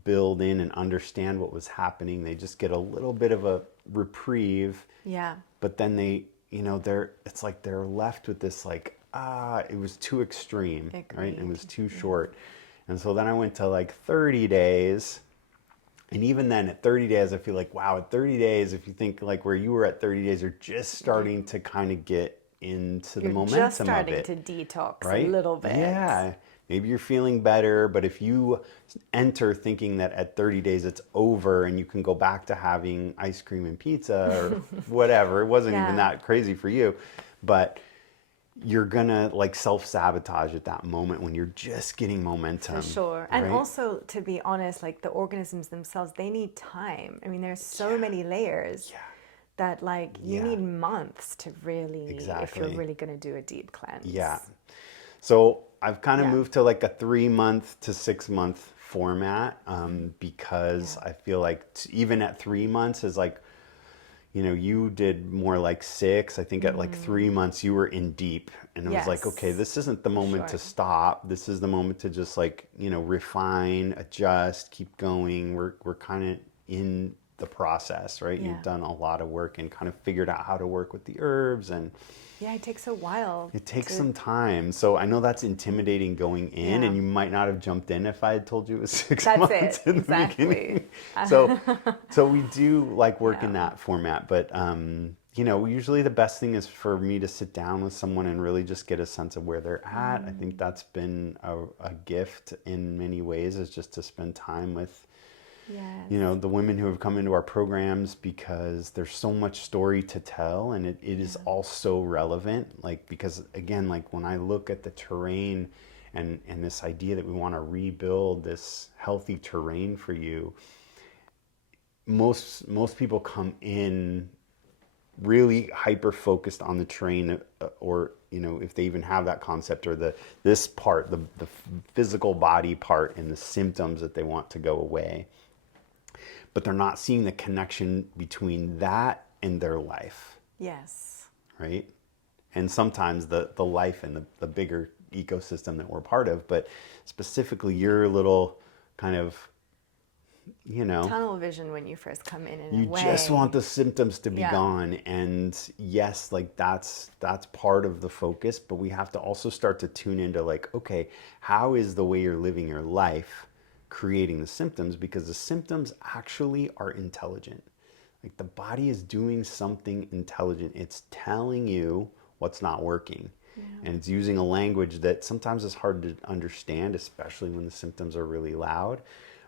build in and understand what was happening. They just get a little bit of a reprieve, Yeah. but then it's like they're left with this like it was too extreme, right? It Agreed. was too Yeah. short. And so then I went to like 30 days. And even then at 30 days, I feel like, wow, at 30 days, if you think like where you were at 30 days, you're just starting to kind of get into the You're just momentum of starting it, to detox a right? little bit. Yeah. Maybe you're feeling better, but if you enter thinking that at 30 days it's over and you can go back to having ice cream and pizza or whatever, it wasn't even Yeah. that crazy for you, but you're gonna like self-sabotage at that moment when you're just getting momentum, For sure. And right? also, to be honest, like the organisms themselves, they need time. I mean, there's so many layers Yeah, that like you yeah, need months to really, if you're exactly. really going to do a deep Yeah. cleanse. So I've kind of Yeah. moved to like a 3 month to 6 month format because Yeah. I feel like even at 3 months is like, you know, you did more like six. I think at like 3 months you were in deep, and it was like, okay, Yes, this isn't the for moment to sure. stop. This is the moment to just like, you know, refine, adjust, keep going. We're kind of in the process, right? Yeah. You've done a lot of work and kind of figured out how to work with the herbs, and Yeah, it takes a while it takes to, some time. So I know that's intimidating going in, yeah. and you might not have jumped in if I had told you it was six That's months it, in the exactly. beginning. So, so we do like work in Yeah. that format, but you know, usually the best thing is for me to sit down with someone and really just get a sense of where they're at. I think that's been a gift in many ways, is just to spend time with, Yes. you know, the women who have come into our programs, because there's so much story to tell, and it is Yeah. all so relevant. Like, because again, like when I look at the terrain and this idea that we want to rebuild this healthy terrain for you, most people come in really hyper focused on the terrain, or you know, if they even have that concept, or this part, the physical body part, and the symptoms that they want to go away, but they're not seeing the connection between that and their life, Yes. right? And sometimes the life and the bigger ecosystem that we're part of, but specifically your little kind of, you know, Tunnel vision when you first come in a you just want way. the symptoms to be Yeah. gone. And yes, like that's part of the focus, but we have to also start to tune into like, okay, how is the way you're living your life creating the symptoms? Because the symptoms actually are intelligent. Like the body is doing something intelligent. It's telling you what's not working. Yeah. And it's using a language that sometimes is hard to understand, especially when the symptoms are really loud.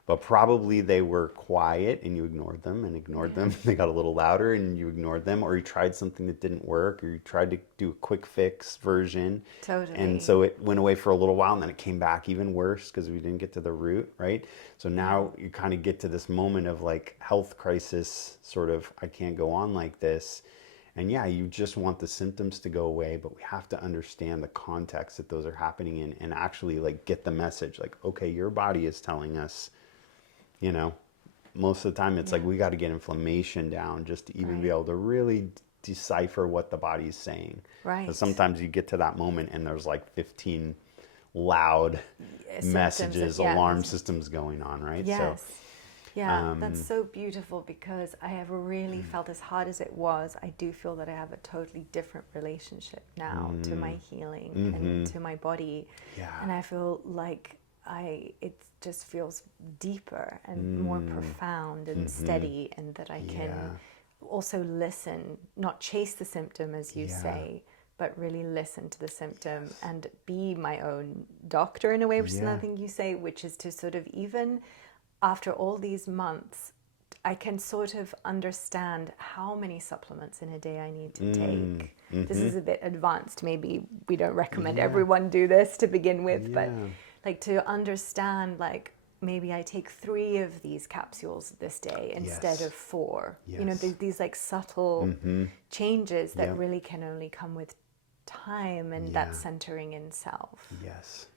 But probably they were quiet and you ignored them and ignored Yeah. them. They got a little louder and you ignored them, or you tried something that didn't work, or you tried to do a quick fix version. And Totally. so it went away for a little while, and then it came back even worse because we didn't get to the root, right? So Yeah. now you kind of get to this moment of like health crisis, sort of, I can't go on like this. And yeah, you just want the symptoms to go away, but we have to understand the context that those are happening in, and actually like get the message like, okay, your body is telling us, you know, most of the time it's Yeah. like we got to get inflammation down just to even be Right. able to really decipher what the body's saying. Because Right. sometimes you get to that moment and there's like 15 loud Symptoms of, messages, yeah. alarm systems going on, right? So, Yes. Yeah, that's so beautiful, because I have really felt, as hard as it was, I do feel that I have a totally different relationship now to my healing and to my body. yeah. And I feel like it just feels deeper and more profound and steady, and that I can Yeah. also listen, not chase the symptom, as you Yeah. say, but really listen to the symptom and be my own doctor in a way, which is another Yeah. thing you say, which is to sort of, even after all these months, I can sort of understand how many supplements in a day I need to take. This is a bit advanced. Maybe we don't recommend Yeah. everyone do this to begin with, but Yeah. like to understand, like maybe I take 3 of these capsules this day instead Yes. of 4. You know, Yes. these like subtle changes that Yep. really can only come with time and Yeah. that centering in self. Yes.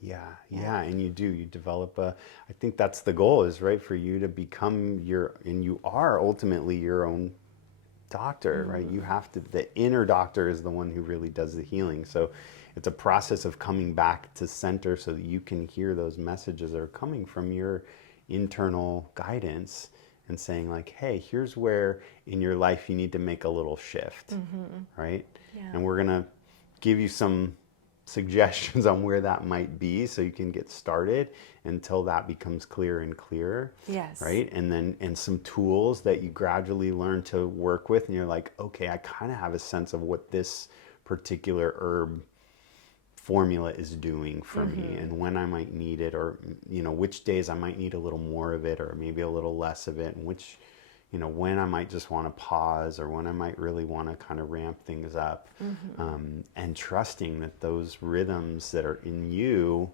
Yeah. Yeah. And you develop I think that's the goal, is right, for you to become and you are ultimately your own doctor, right? You have to, the inner doctor is the one who really does the healing. So it's a process of coming back to center so that you can hear those messages that are coming from your internal guidance, and saying like, hey, here's where in your life you need to make a little shift, right? Yeah. And we're going to give you some suggestions on where that might be so you can get started until that becomes clearer and clearer. Yes. Right. And some tools that you gradually learn to work with. And you're like, okay, I kind of have a sense of what this particular herb formula is doing for me and when I might need it, or, which days I might need a little more of it or maybe a little less of it, and which, when I might just want to pause or when I might really want to kind of ramp things up. And trusting that those rhythms that are in you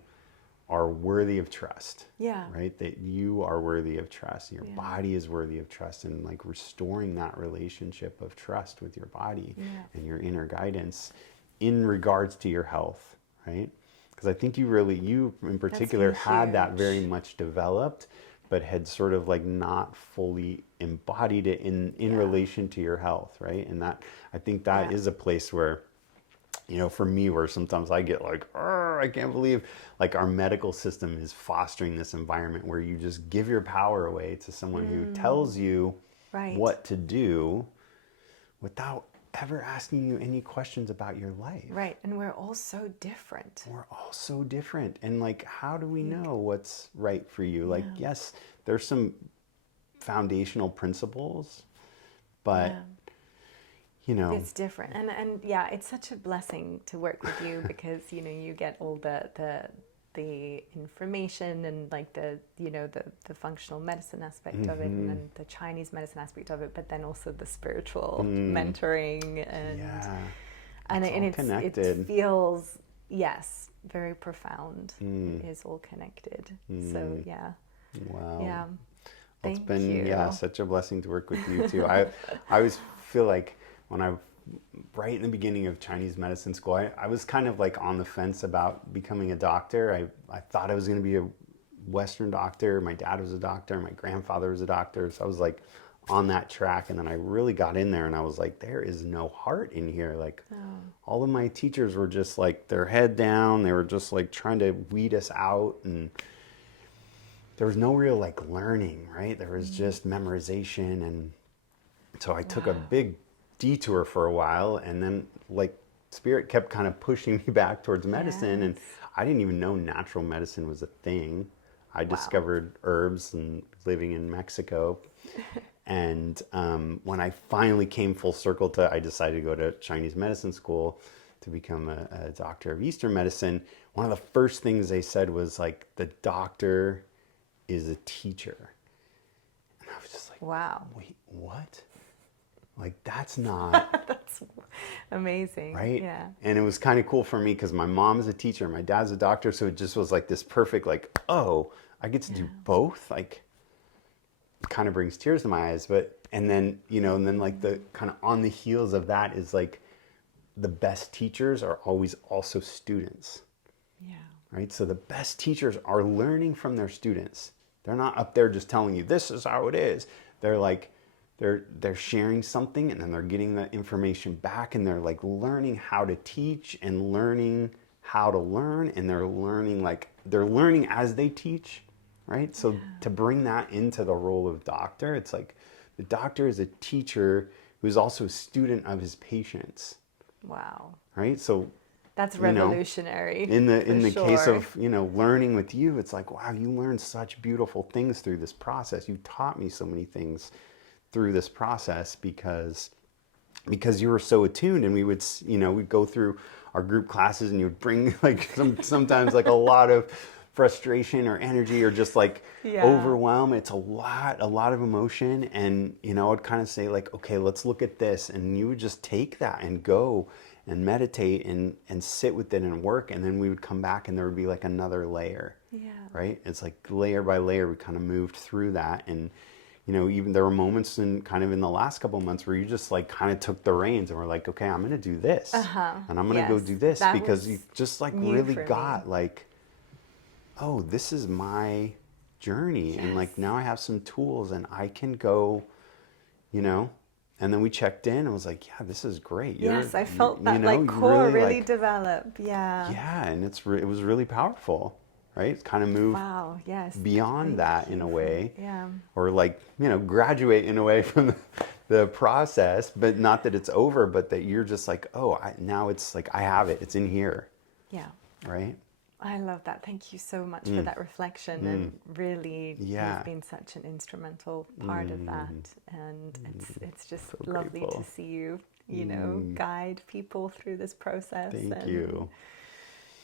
are worthy of trust. Yeah. Right? That you are worthy of trust. Your body is worthy of trust, and like restoring that relationship of trust with your body and your inner guidance in regards to your health, right? Because I think you in particular had that very much developed, but had sort of like not fully embodied it in relation to your health, right? And that, I think that is a place where, for me, where sometimes I get like, I can't believe like our medical system is fostering this environment where you just give your power away to someone who tells you what to do without ever asking you any questions about your life. Right. And we're all so different. We're all so different. And like, how do we know what's right for you? Like, yes, there's some foundational principles, but it's different. And yeah, it's such a blessing to work with you because, you get all the information and like the functional medicine aspect of it, and then the Chinese medicine aspect of it, but then also the spiritual mentoring and it feels very profound. It is all connected. So Wow. Yeah. Well, it's Thank been you. such a blessing to work with you too. I always feel like when right in the beginning of Chinese medicine school, I was kind of like on the fence about becoming a doctor. I thought I was going to be a Western doctor. My dad was a doctor. My grandfather was a doctor. So I was like on that track. And then I really got in there and I was like, there is no heart in here. Like all of my teachers were just like their head down. They were just like trying to weed us out. And there was no real like learning, right? There was just memorization. And so I took a big detour for a while, and then like spirit kept kind of pushing me back towards medicine. And I didn't even know natural medicine was a thing. I discovered herbs and living in Mexico. And when I finally came full circle I decided to go to Chinese medicine school to become a doctor of Eastern medicine, one of the first things they said was like, the doctor is a teacher. And I was just like, wow, wait, what? Like, that's not... That's amazing. Right? Yeah. And it was kind of cool for me because my mom's a teacher, my dad's a doctor, so it just was like this perfect, like, oh, I get to do both. Like, it kind of brings tears to my eyes. But, and then like the kind of on the heels of that is like, the best teachers are always also students. Yeah. Right? So the best teachers are learning from their students. They're not up there just telling you, this is how it is. They're like, they're sharing something, and then they're getting the information back, and they're like learning how to teach and learning how to learn, and they're learning as they teach, right? So to bring that into the role of doctor, it's like the doctor is a teacher who's also a student of his patients. Wow. Right? So that's revolutionary. In the case of, learning with you, it's like, wow, you learned such beautiful things through this process. You taught me so many things through this process because you were so attuned. And we would, we'd go through our group classes, and you would bring like sometimes like a lot of frustration or energy or just like overwhelm. It's a lot of emotion. And, I'd kind of say like, okay, let's look at this. And you would just take that and go and meditate and sit with it and work. And then we would come back and there would be like another layer, right? It's like layer by layer, we kind of moved through that. And, even there were moments in the last couple of months where you just like kind of took the reins and were like, okay, I'm going to do this and I'm going to go do this, because you just like really got like, oh, this is my journey. And like, now I have some tools and I can go, and then we checked in and was like, yeah, this is great. I felt that like core really develop. Yeah. Yeah. And it was really powerful. Right? It's kind of moved beyond that in a way. Or like, graduate in a way from the process, but not that it's over, but that you're just like, oh, now it's like, I have it. It's in here. Yeah. right? I love that. Thank you so much for that reflection. And really, you've been such an instrumental part of that. And it's just So lovely grateful. to see you, you know, guide people through this process. Thank And you.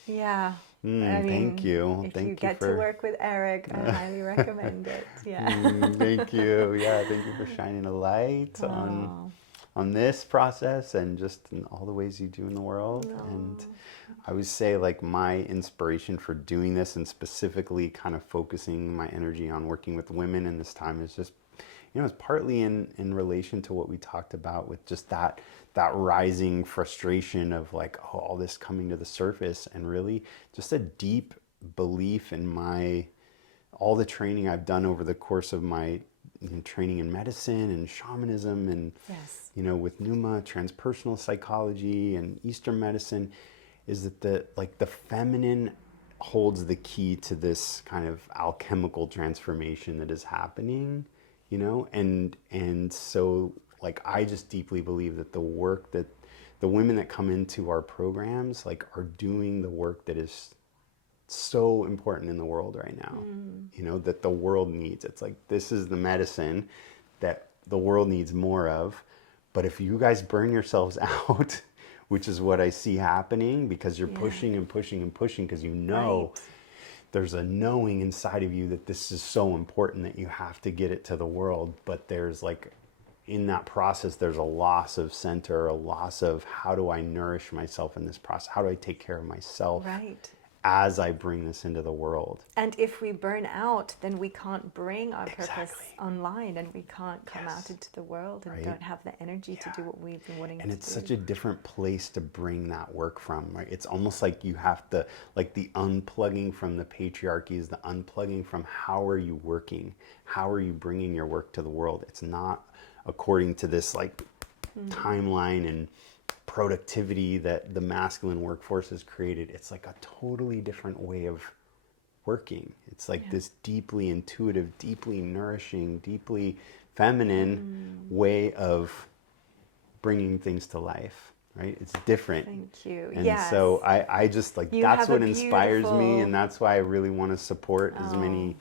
yeah. I Thank mean, you. if Thank you you get to for work with Eric, I highly recommend it. Yeah. Thank you. Yeah, thank you for shining a light Oh, on this process and just in all the ways you do in the world. no. And I would say like my inspiration for doing this and specifically kind of focusing my energy on working with women in this time is just, you know, it's partly in relation to what we talked about with just that rising frustration of like, oh, all this coming to the surface, and really just a deep belief in all the training I've done over the course of my training in medicine and shamanism and, Yes. you know, with Numa, transpersonal psychology and Eastern medicine, is that the feminine holds the key to this kind of alchemical transformation that is happening, you know, and so like I just deeply believe that the work that the women that come into our programs like are doing the work that is so important in the world right now, you know, that the world needs. It's like, this is the medicine that the world needs more of. But if you guys burn yourselves out, which is what I see happening, because you're pushing and pushing and pushing, because you know there's a knowing inside of you that this is so important that you have to get it to the world. But there's like, in that process, there's a loss of center, a loss of how do I nourish myself in this process? How do I take care of myself? Right. As I bring this into the world. And if we burn out, then we can't bring our purpose Exactly. online, and we can't come out into the world and don't have the energy to do what we've been wanting to do. And it's such a different place to bring that work from, right? It's almost like you have to, like the unplugging from the patriarchy is the unplugging from how are you working? How are you bringing your work to the world? It's not according to this like timeline and productivity that the masculine workforce has created. It's like a totally different way of working. It's like this deeply intuitive, deeply nourishing, deeply feminine way of bringing things to life, right? It's different. Thank you. And Yes. so I just like, You that's have a what inspires me, beautiful- and that's why I really want to support as many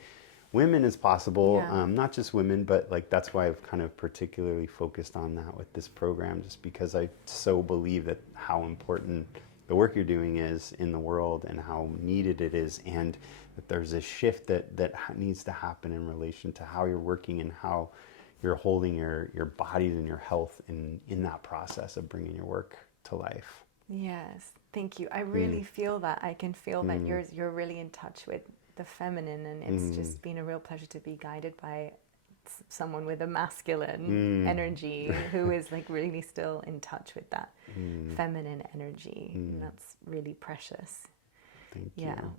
women as possible. Yeah. Not just women, but like that's why I've kind of particularly focused on that with this program, just because I so believe that how important the work you're doing is in the world and how needed it is, and that there's a shift that needs to happen in relation to how you're working and how you're holding your bodies and your health in that process of bringing your work to life. Yes. Thank you. I really feel that. I can feel that you're really in touch with the feminine, and it's just been a real pleasure to be guided by someone with a masculine energy who is like really still in touch with that feminine energy. And that's really precious. Thank Yeah. you.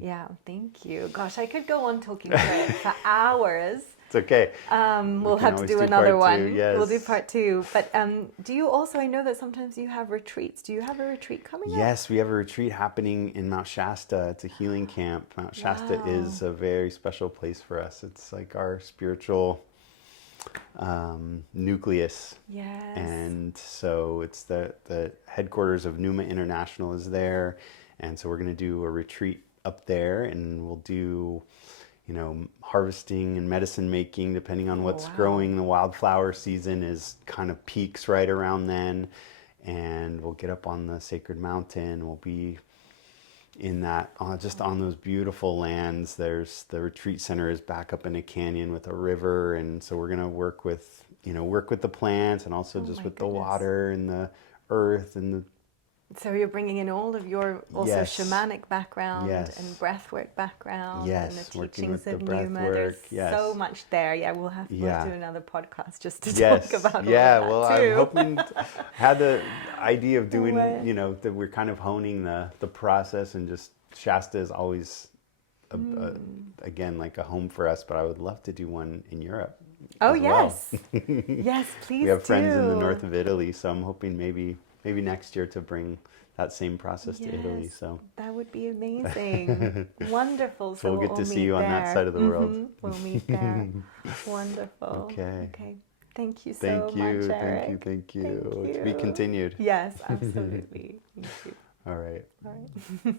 Yeah, thank you. Gosh, I could go on talking for hours. It's okay. We'll can have to always do do another part two, one. yes. We'll do part two. But do you also, I know that sometimes you have retreats. Do you have a retreat coming up? Yes, we have a retreat happening in Mount Shasta. It's a healing camp. Mount Shasta is a very special place for us. It's like our spiritual nucleus. Yes. And so it's the headquarters of Numa International is there. And so we're going to do a retreat up there, and we'll do, you know, harvesting and medicine making, depending on what's growing. The wildflower season is kind of peaks right around then. And we'll get up on the sacred mountain. We'll be in that, just on those beautiful lands. There's the retreat center is back up in a canyon with a river. And so we're going to work with the plants, and also just with the water and the earth and the. So you're bringing in all of your also shamanic background and Yes. breathwork background Yes, and the working teachings with of the breath Numa. work, There's so much there. Yeah, we'll do another podcast just to talk about all of that too. I'm hoping had the idea of doing, you know, that we're kind of honing the process, and just Shasta is always again like a home for us, but I would love to do one in Europe. Oh as yes. well. Yes, please. We have friends in the north of Italy, so I'm hoping maybe next year to bring that same process to Italy. So that would be amazing. Wonderful. So we'll get to see you on that side of the world. We'll meet there. Wonderful. Okay. Thank you so much, Eric. Thank you. To be continued. Yes, absolutely. Thank you. All right. All right.